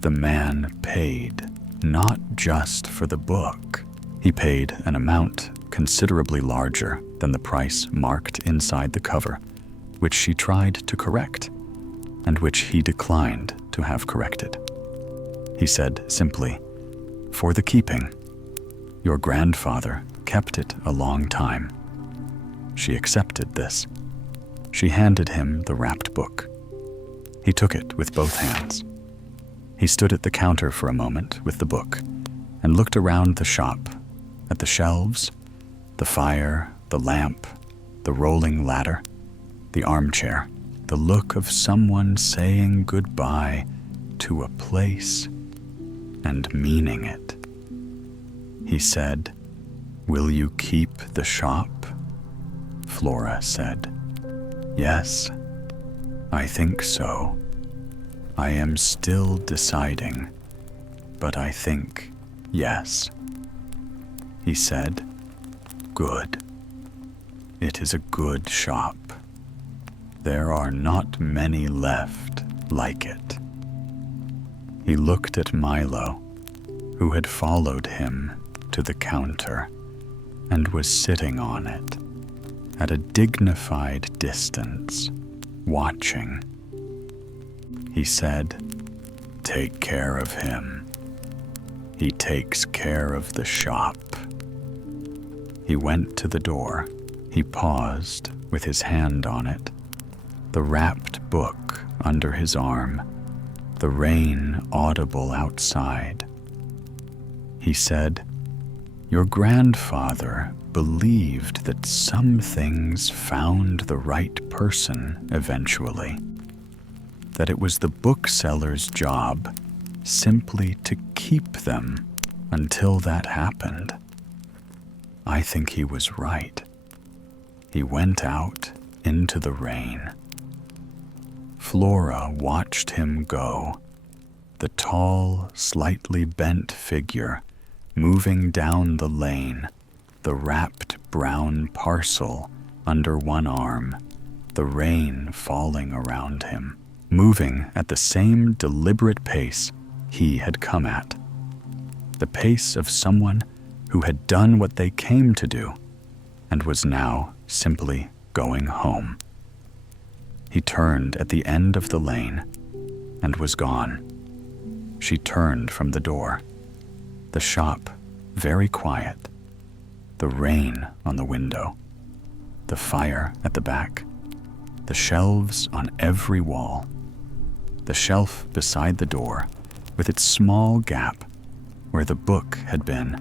The man paid not just for the book. He paid an amount considerably larger than the price marked inside the cover, which she tried to correct, and which he declined to have corrected. He said simply, "For the keeping. Your grandfather kept it a long time." She accepted this. She handed him the wrapped book. He took it with both hands. He stood at the counter for a moment with the book and looked around the shop, at the shelves, the fire, the lamp, the rolling ladder, the armchair, the look of someone saying goodbye to a place and meaning it. He said, "Will you keep the shop?" Flora said, "Yes, I think so. I am still deciding, but I think yes." He said, "Good. It is a good shop. There are not many left like it." He looked at Milo, who had followed him to the counter and was sitting on it at a dignified distance, watching. He said, "Take care of him. He takes care of the shop." He went to the door. He paused with his hand on it, the wrapped book under his arm, the rain audible outside. He said, "Your grandfather believed that some things found the right person eventually, that it was the bookseller's job simply to keep them until that happened. I think he was right. He went out into the rain." Flora watched him go, the tall, slightly bent figure moving down the lane, the wrapped brown parcel under one arm, the rain falling around him, moving at the same deliberate pace he had come at, the pace of someone who had done what they came to do and was now simply going home. He turned at the end of the lane and was gone. She turned from the door. The shop very quiet, the rain on the window, the fire at the back, the shelves on every wall, the shelf beside the door with its small gap where the book had been,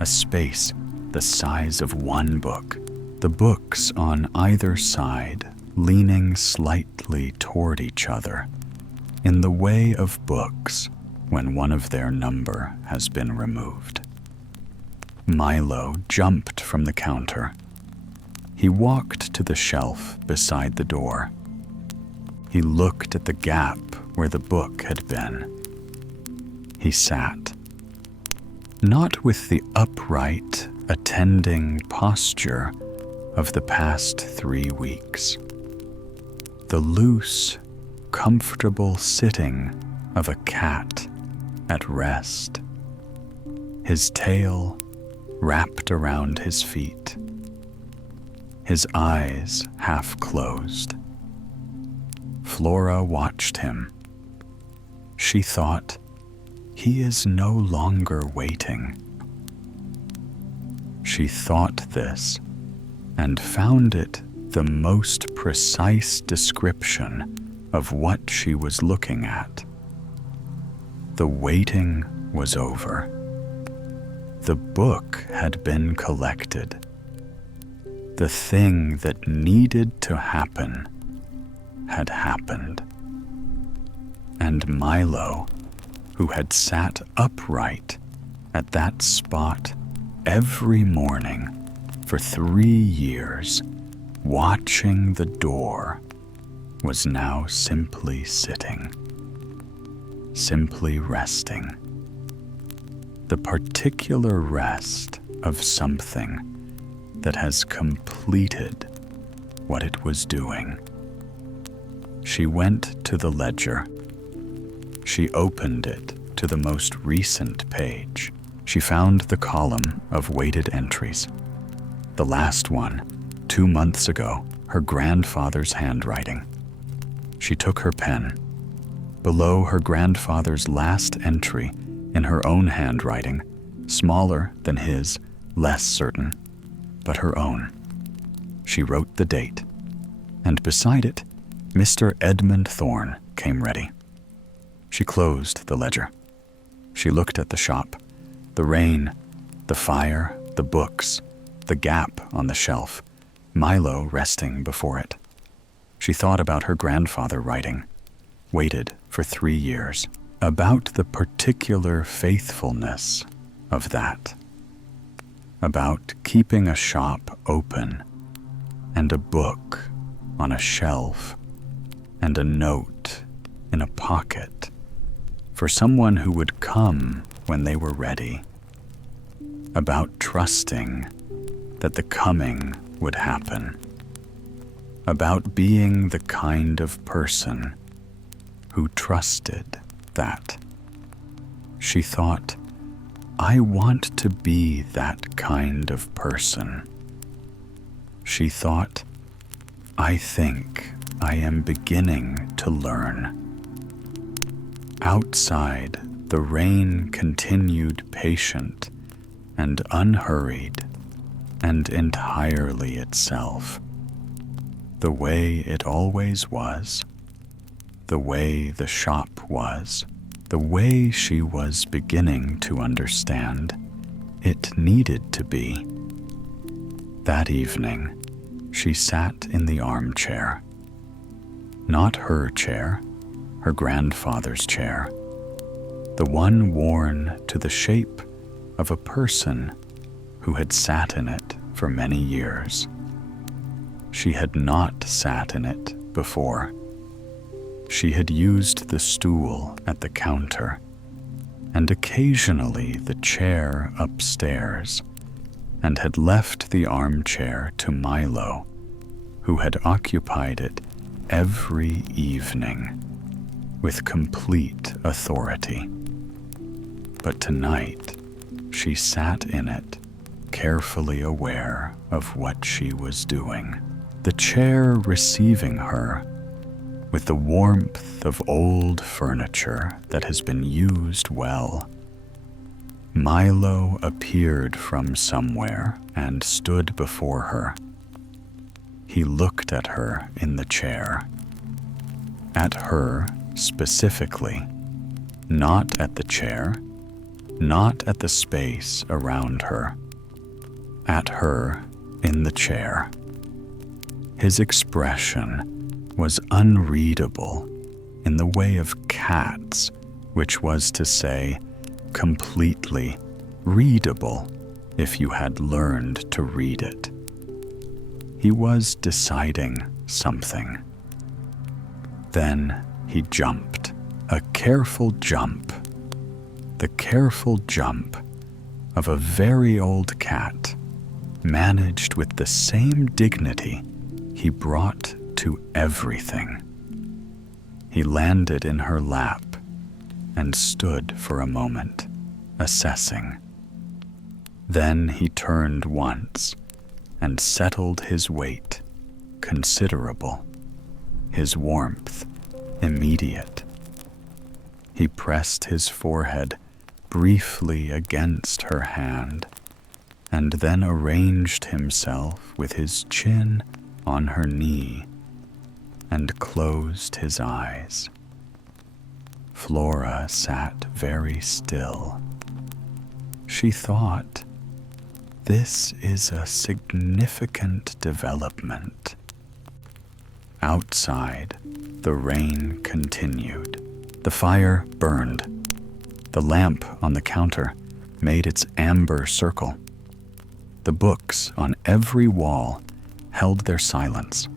a space the size of one book, the books on either side leaning slightly toward each other, in the way of books when one of their number has been removed. Milo jumped from the counter. He walked to the shelf beside the door. He looked at the gap where the book had been. He sat, not with the upright, attending posture of the past 3 weeks. The loose, comfortable sitting of a cat at rest, his tail wrapped around his feet, his eyes half closed. Flora watched him. She thought, he is no longer waiting. She thought this and found it the most precise description of what she was looking at. The waiting was over. The book had been collected. The thing that needed to happen had happened. And Milo, who had sat upright at that spot every morning for 3 years, watching the door, was now simply sitting, simply resting. The particular rest of something that has completed what it was doing. She went to the ledger. She opened it to the most recent page. She found the column of weighted entries. The last one, 2 months ago, her grandfather's handwriting. She took her pen. Below her grandfather's last entry, in her own handwriting, smaller than his, less certain, but her own. She wrote the date, and beside it, Mr. Edmund Thorne came ready. She closed the ledger. She looked at the shop, the rain, the fire, the books, the gap on the shelf, Milo resting before it. She thought about her grandfather writing, waited for 3 years, about the particular faithfulness of that, about keeping a shop open and a book on a shelf and a note in a pocket for someone who would come when they were ready, about trusting that the coming would happen, about being the kind of person who trusted that. She thought, I want to be that kind of person. She thought, I think I am beginning to learn. Outside the rain continued patient and unhurried and entirely itself, the way it always was, the way the shop was, the way she was beginning to understand it needed to be. That evening, she sat in the armchair. Not her chair, her grandfather's chair, the one worn to the shape of a person who had sat in it for many years. She had not sat in it before. She had used the stool at the counter and occasionally the chair upstairs, and had left the armchair to Milo, who had occupied it every evening with complete authority. But tonight, she sat in it, carefully aware of what she was doing, the chair receiving her with the warmth of old furniture that has been used well. Milo appeared from somewhere and stood before her. He looked at her in the chair. At her specifically, not at the chair, not at the space around her. At her in the chair. His expression was unreadable in the way of cats, which was to say, completely readable if you had learned to read it. He was deciding something. Then he jumped, a careful jump, the careful jump of a very old cat, managed with the same dignity he brought to everything. He landed in her lap and stood for a moment, assessing. Then he turned once and settled his weight, considerable, his warmth immediate. He pressed his forehead briefly against her hand, and then arranged himself with his chin on her knee and closed his eyes. Flora sat very still. She thought, this is a significant development. Outside, the rain continued. The fire burned. The lamp on the counter made its amber circle. The books on every wall held their silence.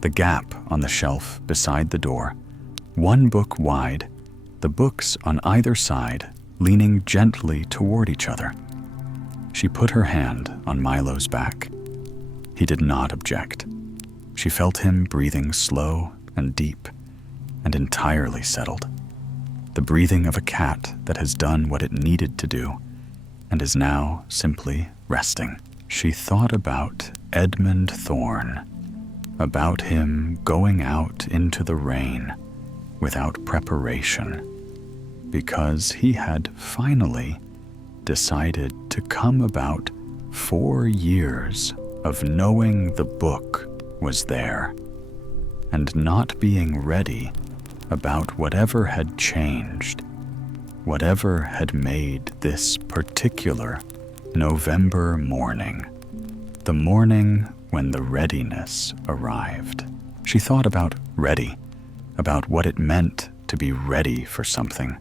The gap on the shelf beside the door, one book wide, the books on either side leaning gently toward each other. She put her hand on Milo's back. He did not object. She felt him breathing slow and deep and entirely settled. The breathing of a cat that has done what it needed to do and is now simply resting. She thought about Edmund Thorne, about him going out into the rain without preparation, because he had finally decided to come about 4 years of knowing the book was there and not being ready about whatever had changed, whatever had made this particular November morning, the morning when the readiness arrived. She thought about ready, about what it meant to be ready for something,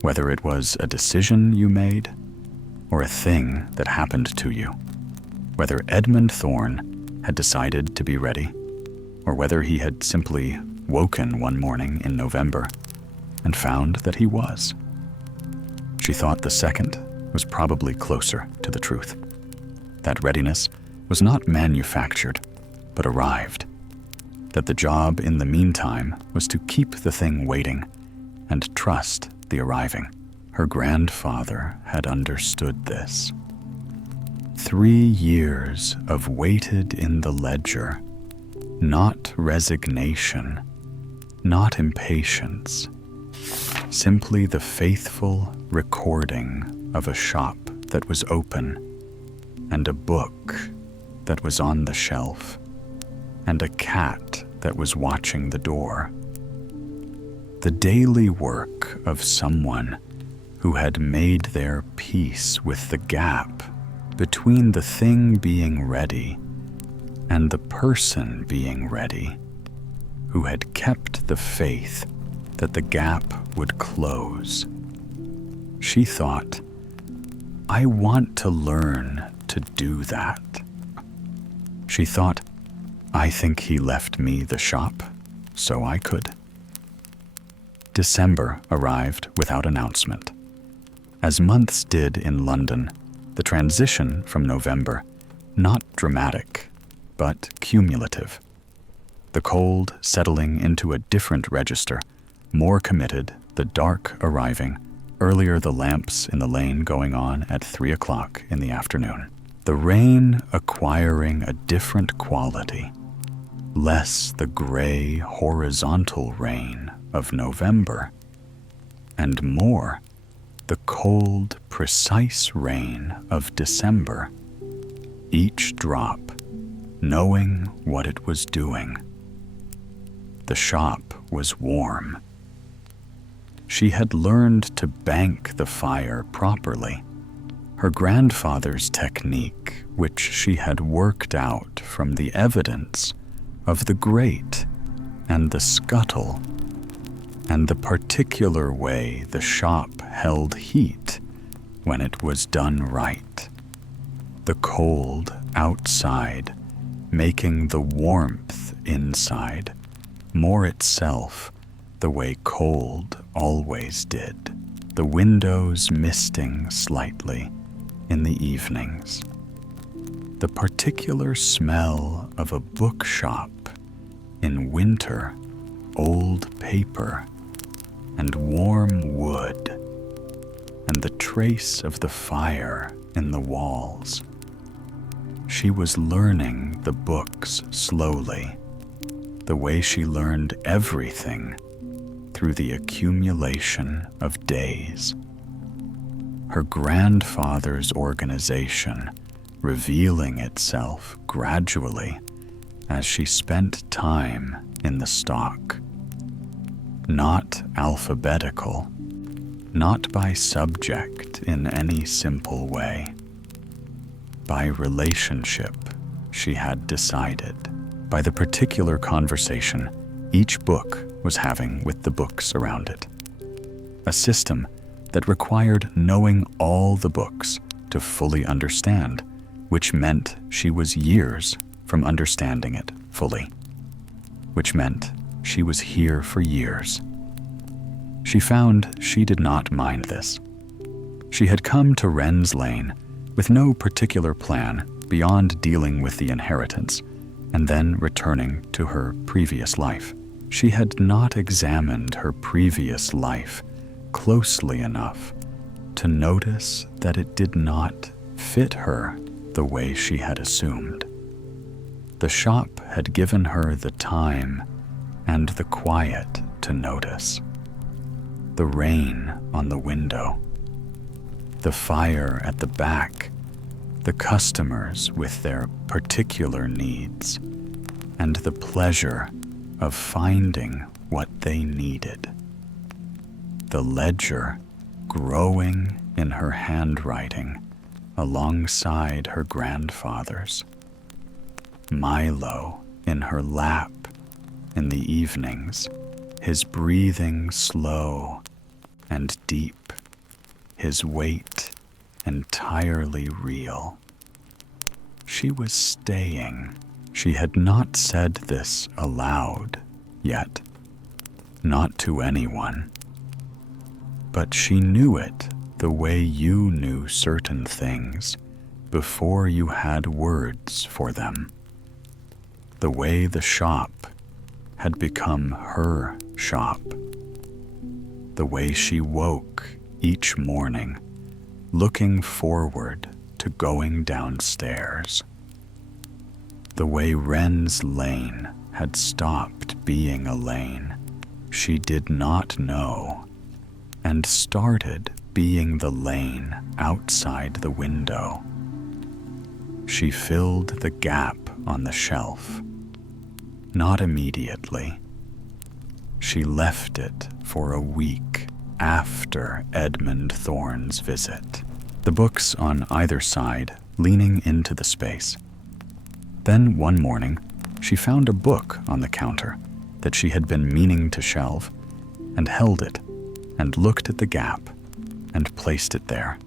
whether it was a decision you made or a thing that happened to you, whether Edmund Thorne had decided to be ready, or whether he had simply woken one morning in November and found that he was. She thought the second was probably closer to the truth. That readiness was not manufactured, but arrived. That the job in the meantime was to keep the thing waiting and trust the arriving. Her grandfather had understood this. 3 years of weighted in the ledger, not resignation, not impatience, Simply the faithful recording of a shop that was open, and a book that was on the shelf, and a cat that was watching the door. The daily work of someone who had made their peace with the gap between the thing being ready and the person being ready, who had kept the faith that the gap would close. She thought, I want to learn to do that. She thought, I think he left me the shop, so I could. December arrived without announcement. As months did in London, the transition from November, not dramatic, but cumulative. The cold settling into a different register, more committed, the dark arriving, earlier the lamps in the lane going on at 3 o'clock in the afternoon. The rain acquiring a different quality, less the gray horizontal rain of November, and more the cold, precise rain of December, each drop knowing what it was doing. The shop was warm. She had learned to bank the fire properly, her grandfather's technique, which she had worked out from the evidence of the grate and the scuttle, and the particular way the shop held heat when it was done right. The cold outside making the warmth inside more itself the way cold always did, the windows misting slightly in the evenings. The particular smell of a bookshop in winter, old paper and warm wood, and the trace of the fire in the walls. She was learning the books slowly, the way she learned everything through the accumulation of days. Her grandfather's organization revealing itself gradually as she spent time in the stock. Not alphabetical, not by subject in any simple way. By relationship, she had decided, by the particular conversation each book was having with the books around it. A system that required knowing all the books to fully understand, which meant she was years from understanding it fully, which meant she was here for years. She found she did not mind this. She had come to Wren's Lane with no particular plan beyond dealing with the inheritance and then returning to her previous life. She had not examined her previous life closely enough to notice that it did not fit her the way she had assumed. The shop had given her the time and the quiet to notice. The rain on the window, the fire at the back, the customers with their particular needs, and the pleasure of finding what they needed. The ledger growing in her handwriting alongside her grandfather's. Milo in her lap in the evenings, his breathing slow and deep, his weight entirely real. She was staying. She had not said this aloud yet, not to anyone. But she knew it the way you knew certain things before you had words for them. The way the shop had become her shop. The way she woke each morning, looking forward to going downstairs. The way Wren's Lane had stopped being a lane, she did not know, and started being the lane outside the window. She filled the gap on the shelf. Not immediately. She left it for a week after Edmund Thorne's visit, the books on either side leaning into the space. Then one morning, she found a book on the counter that she had been meaning to shelve, and held it and looked at the gap and placed it there.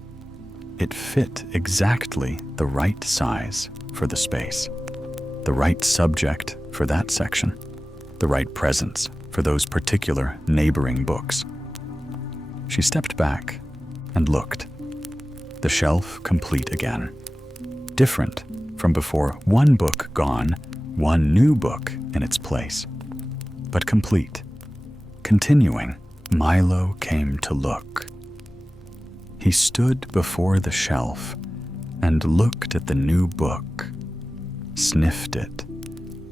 It fit exactly the right size for the space, the right subject for that section, the right presence for those particular neighboring books. She stepped back and looked. The shelf complete again. Different from before, one book gone, one new book in its place. But complete. Continuing, Milo came to look. He stood before the shelf and looked at the new book, sniffed it.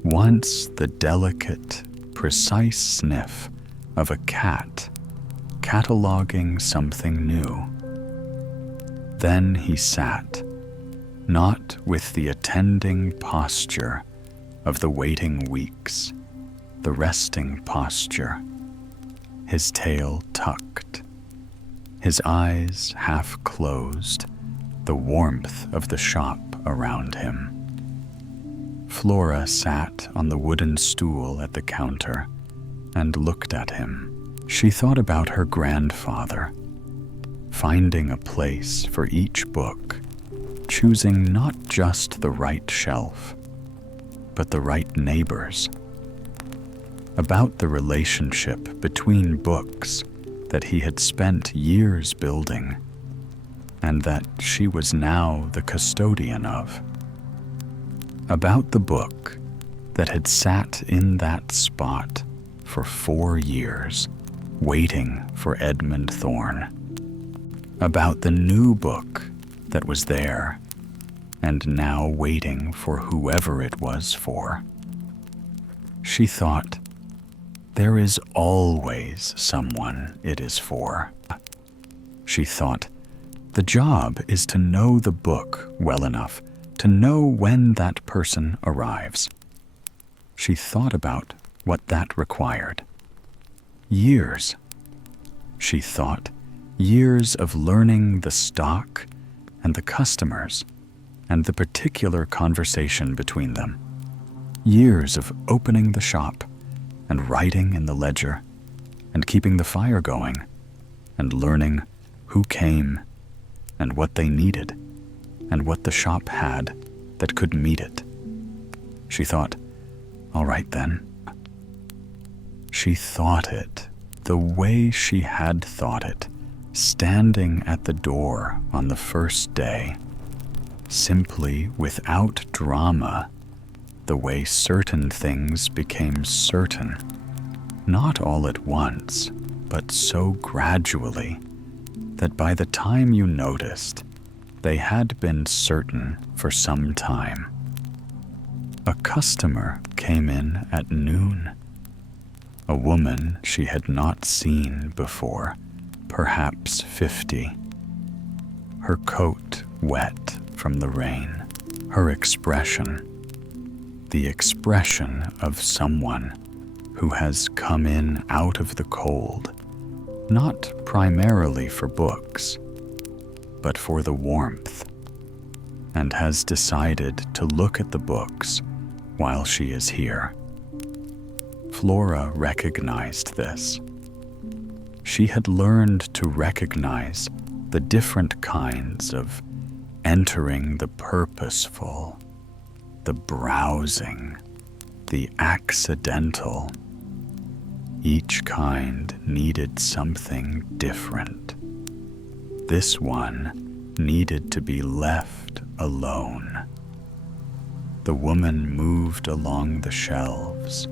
Once the delicate, precise sniff of a cat cataloging something new. Then he sat, not with the attending posture of the waiting weeks, the resting posture, his tail tucked, his eyes half closed, the warmth of the shop around him. Flora sat on the wooden stool at the counter and looked at him. She thought about her grandfather, finding a place for each book, choosing not just the right shelf, but the right neighbors. About the relationship between books that he had spent years building, and that she was now the custodian of. About the book that had sat in that spot for 4 years, waiting for Edmund Thorne. About the new book that was there, and now waiting for whoever it was for. She thought, there is always someone it is for. She thought, the job is to know the book well enough to know when that person arrives. She thought about what that required. Years. She thought, years of learning the stock and the customers and the particular conversation between them. Years of opening the shop and writing in the ledger and keeping the fire going and learning who came and what they needed and what the shop had that could meet it. She thought, all right then. She thought it the way she had thought it, standing at the door on the first day, simply without drama, the way certain things became certain, not all at once, but so gradually that by the time you noticed, they had been certain for some time. A customer came in at noon. A woman she had not seen before, perhaps 50. Her coat wet from the rain. Her expression, the expression of someone who has come in out of the cold, not primarily for books, but for the warmth, and has decided to look at the books while she is here. Flora recognized this. She had learned to recognize the different kinds of entering the purposeful, the browsing, the accidental. Each kind needed something different. This one needed to be left alone. The woman moved along the shelves.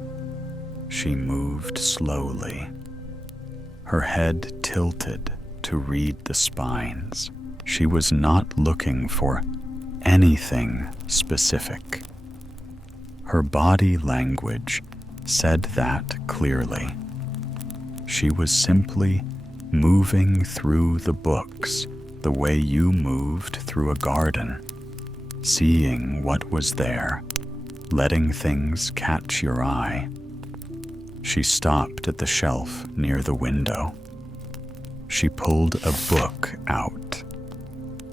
She moved slowly, her head tilted to read the spines. She was not looking for anything specific. Her body language said that clearly. She was simply moving through the books the way you moved through a garden, seeing what was there, letting things catch your eye. She stopped at the shelf near the window. She pulled a book out,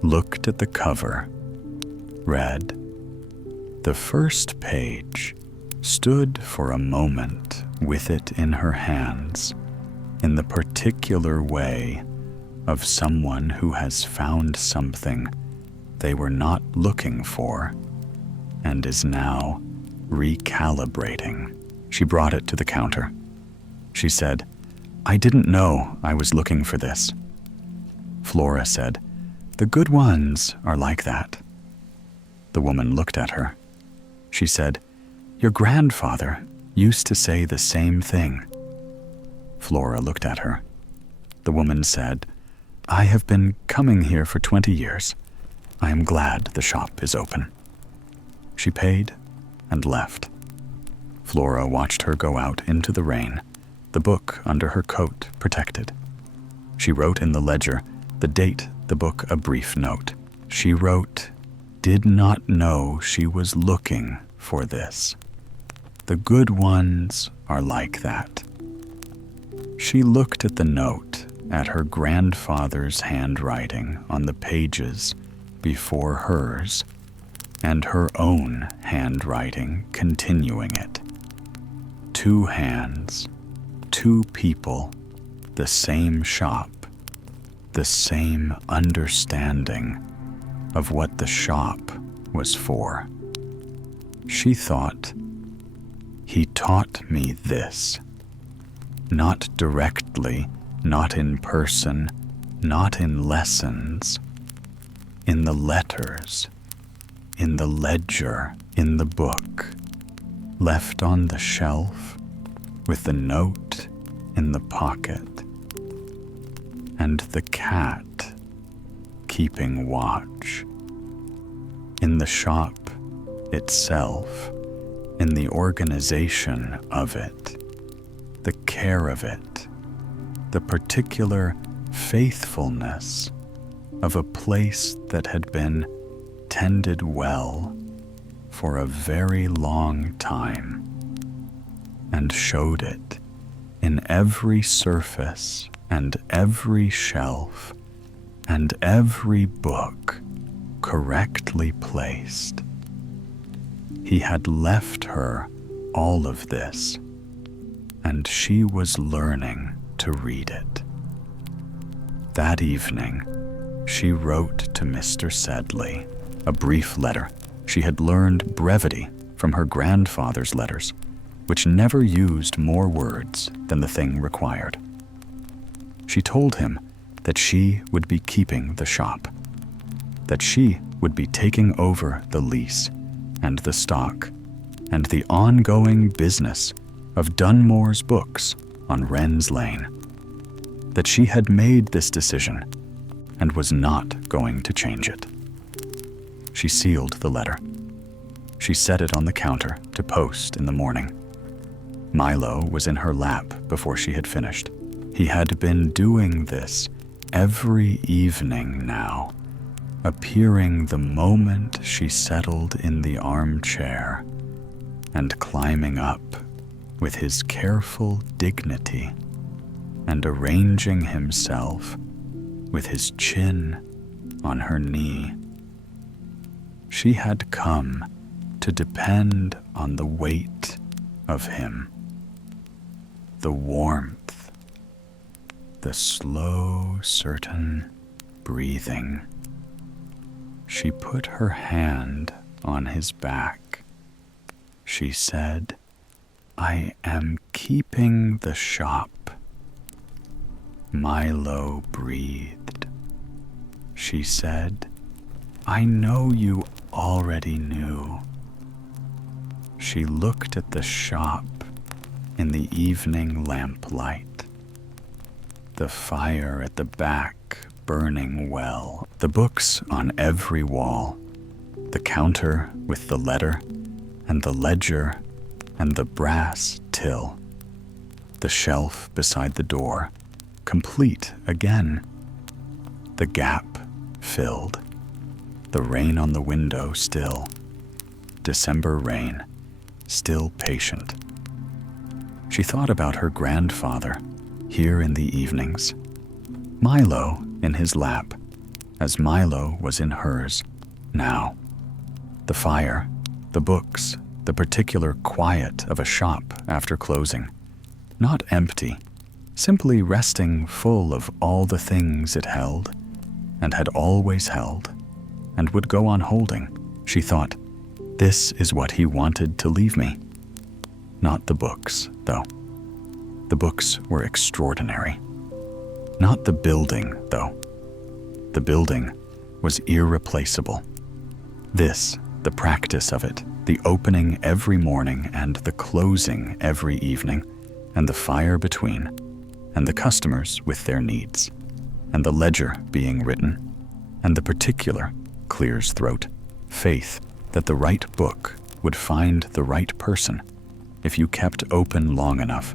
looked at the cover, read. The first page, stood for a moment with it in her hands, in the particular way of someone who has found something they were not looking for and is now recalibrating. She brought it to the counter. She said, "I didn't know I was looking for this." Flora said, "The good ones are like that." The woman looked at her. She said, "Your grandfather used to say the same thing." Flora looked at her. The woman said, "I have been coming here for 20 years. I am glad the shop is open." She paid and left. Flora watched her go out into the rain, the book under her coat protected. She wrote in the ledger the date the book a brief note. She wrote, "Did not know she was looking for this. The good ones are like that." She looked at the note, at her grandfather's handwriting on the pages before hers, and her own handwriting continuing it. Two hands, two people, the same shop, the same understanding of what the shop was for. She thought, "He taught me this." Not directly, not in person, not in lessons, in the letters, in the ledger, in the book, left on the shelf with the note in the pocket, and the cat keeping watch. In the shop itself, in the organization of it, the care of it, the particular faithfulness of a place that had been tended well for a very long time, and showed it in every surface and every shelf and every book correctly placed. He had left her all of this, and she was learning to read it. That evening, she wrote to Mr. Sedley a brief letter. She had learned brevity from her grandfather's letters, which never used more words than the thing required. She told him that she would be keeping the shop, that she would be taking over the lease and the stock and the ongoing business of Dunmore's books on Wren's Lane, that she had made this decision and was not going to change it. She sealed the letter. She set it on the counter to post in the morning. Milo was in her lap before she had finished. He had been doing this every evening now, appearing the moment she settled in the armchair, and climbing up with his careful dignity, and arranging himself with his chin on her knee. She had come to depend on the weight of him, the warmth, the slow, certain breathing. She put her hand on his back. She said, "I am keeping the shop." Milo breathed. She said, "I know you already knew." She looked at the shop in the evening lamplight, the fire at the back burning well, the books on every wall, the counter with the letter and the ledger and the brass till. The shelf beside the door, complete again. The gap filled. The rain on the window still. December rain, still patient. She thought about her grandfather, here in the evenings. Milo in his lap, as Milo was in hers, now. The fire, the books, the particular quiet of a shop after closing. Not empty, simply resting full of all the things it held, and had always held, and would go on holding. She thought, this is what he wanted to leave me. Not the books, though. The books were extraordinary. Not the building, though. The building was irreplaceable. This, the practice of it, the opening every morning and the closing every evening, and the fire between, and the customers with their needs, and the ledger being written, and the particular, Clear's throat, faith that the right book would find the right person if you kept open long enough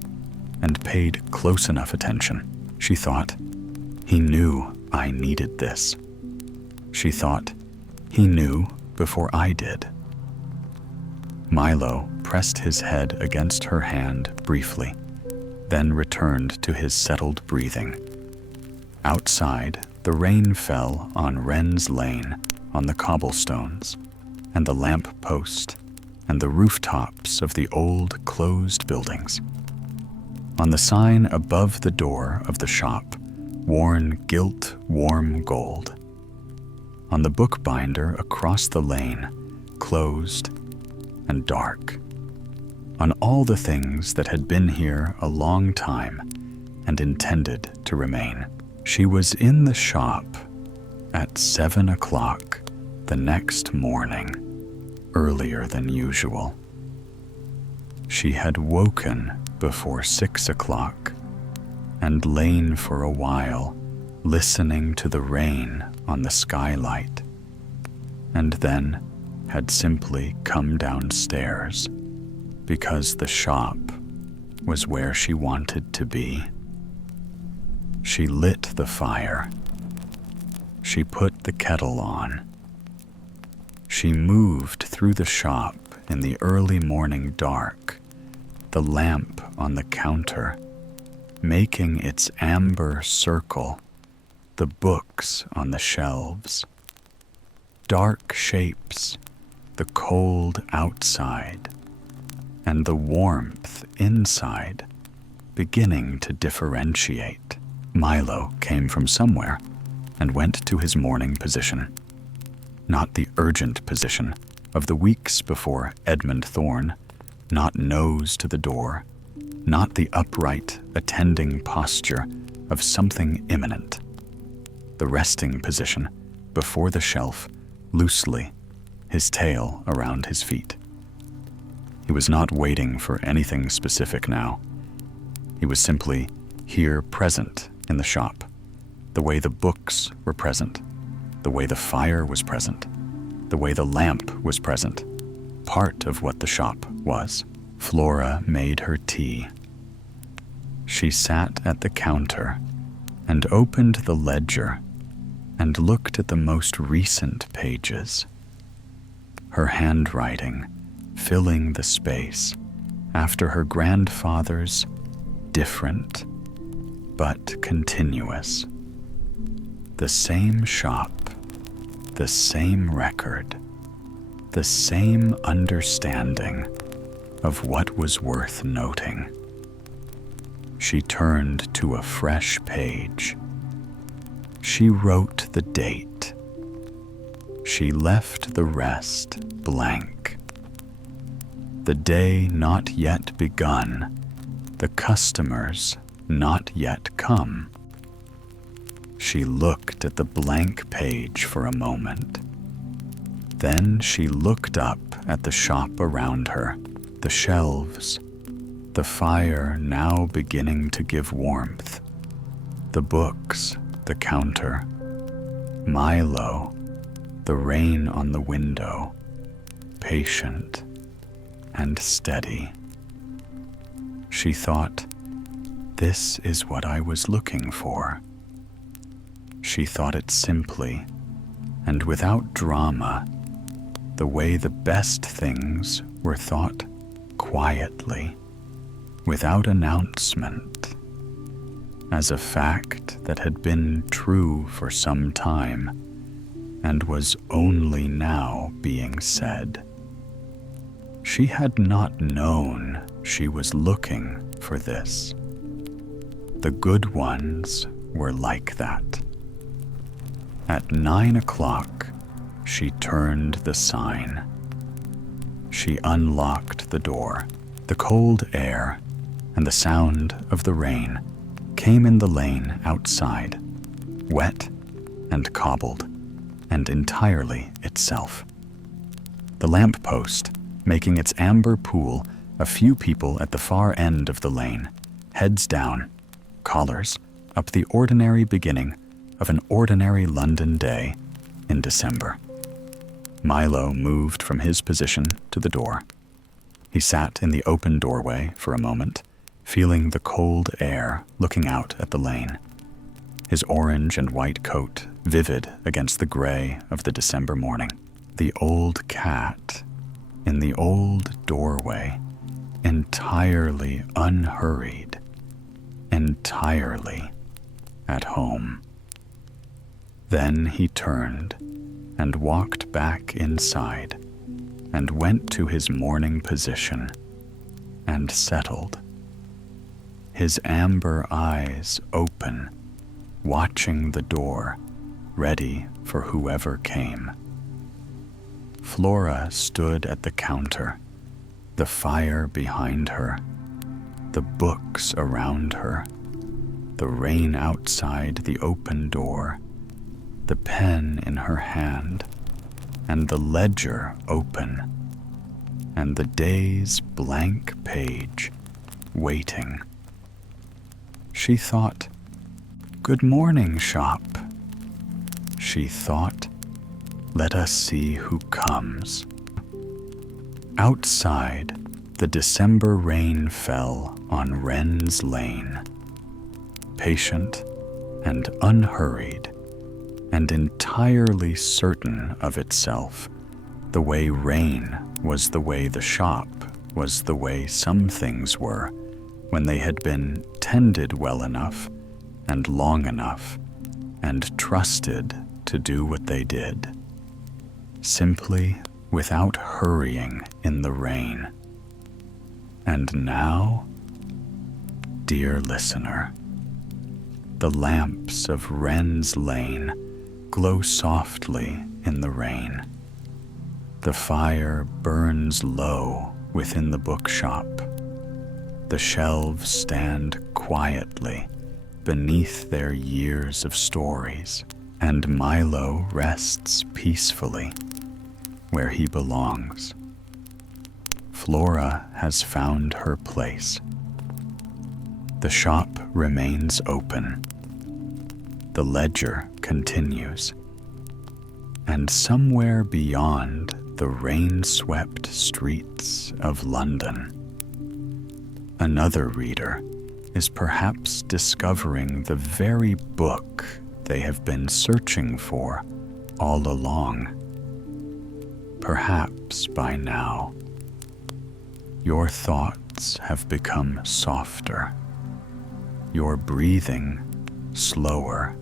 and paid close enough attention. She thought, he knew I needed this. She thought, he knew before I did. Milo pressed his head against her hand briefly, then returned to his settled breathing. Outside, the rain fell on Wren's Lane, on the cobblestones, and the lamp post, and the rooftops of the old closed buildings. On the sign above the door of the shop, worn gilt warm gold. On the bookbinder across the lane, closed and dark. On all the things that had been here a long time and intended to remain. She was in the shop at 7 o'clock the next morning, earlier than usual. She had woken before 6 o'clock and lain for a while, listening to the rain on the skylight, and then had simply come downstairs because the shop was where she wanted to be. She lit the fire. She put the kettle on. She moved through the shop in the early morning dark, the lamp on the counter, making its amber circle, the books on the shelves. Dark shapes, the cold outside, and the warmth inside, beginning to differentiate. Milo came from somewhere and went to his morning position. Not the urgent position of the weeks before Edmund Thorne, not nose to the door, not the upright, attending posture of something imminent. The resting position before the shelf, loosely, his tail around his feet. He was not waiting for anything specific now. He was simply here present in the shop, the way the books were present, the way the fire was present, the way the lamp was present, part of what the shop was. Flora made her tea. She sat at the counter and opened the ledger and looked at the most recent pages. Her handwriting filling the space after her grandfather's different but continuous. The same shop, the same record, the same understanding of what was worth noting. She turned to a fresh page. She wrote the date. She left the rest blank. The day not yet begun, the customers not yet come. She looked at the blank page for a moment. Then she looked up at the shop around her, the shelves, the fire now beginning to give warmth, the books, the counter, Milo, the rain on the window, patient and steady. She thought, This is what I was looking for. She thought it simply and without drama, the way the best things were thought quietly, without announcement, as a fact that had been true for some time and was only now being said. She had not known she was looking for this. The good ones were like that. At 9 o'clock, she turned the sign. She unlocked the door. The cold air and the sound of the rain came in the lane outside, wet and cobbled, and entirely itself. The lamp-post making its amber pool, a few people at the far end of the lane, heads down, collars up the ordinary beginning of an ordinary London day in December. Milo moved from his position to the door. He sat in the open doorway for a moment, feeling the cold air looking out at the lane. His orange and white coat vivid against the gray of the December morning. The old cat in the old doorway, entirely unhurried, entirely at home. Then he turned and walked back inside and went to his morning position and settled, his amber eyes open, watching the door, ready for whoever came. Flora stood at the counter, the fire behind her, the books around her, the rain outside the open door, the pen in her hand, and the ledger open, and the day's blank page waiting. She thought, "Good morning, shop." She thought, "Let us see who comes." Outside, the December rain fell on Wren's Lane, patient and unhurried, and entirely certain of itself, the way rain was the way the shop was the way some things were when they had been tended well enough and long enough and trusted to do what they did, simply without hurrying in the rain. And now, dear listener, the lamps of Wren's Lane glow softly in the rain. The fire burns low within the bookshop. The shelves stand quietly beneath their years of stories, and Milo rests peacefully where he belongs. Flora has found her place. The shop remains open. The ledger continues. And somewhere beyond the rain-swept streets of London, another reader is perhaps discovering the very book they have been searching for all along. Perhaps by now, your thoughts have become softer, your breathing slower,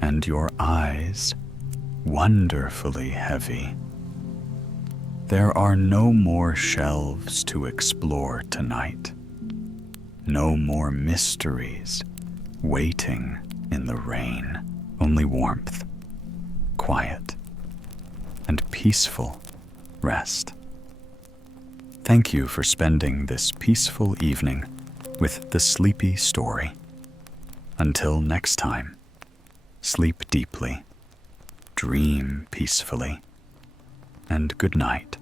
and your eyes wonderfully heavy. There are no more shelves to explore tonight, no more mysteries waiting in the rain, only warmth, quiet, and peaceful rest. Thank you for spending this peaceful evening with the Sleepy Story. Until next time, sleep deeply, dream peacefully, and good night.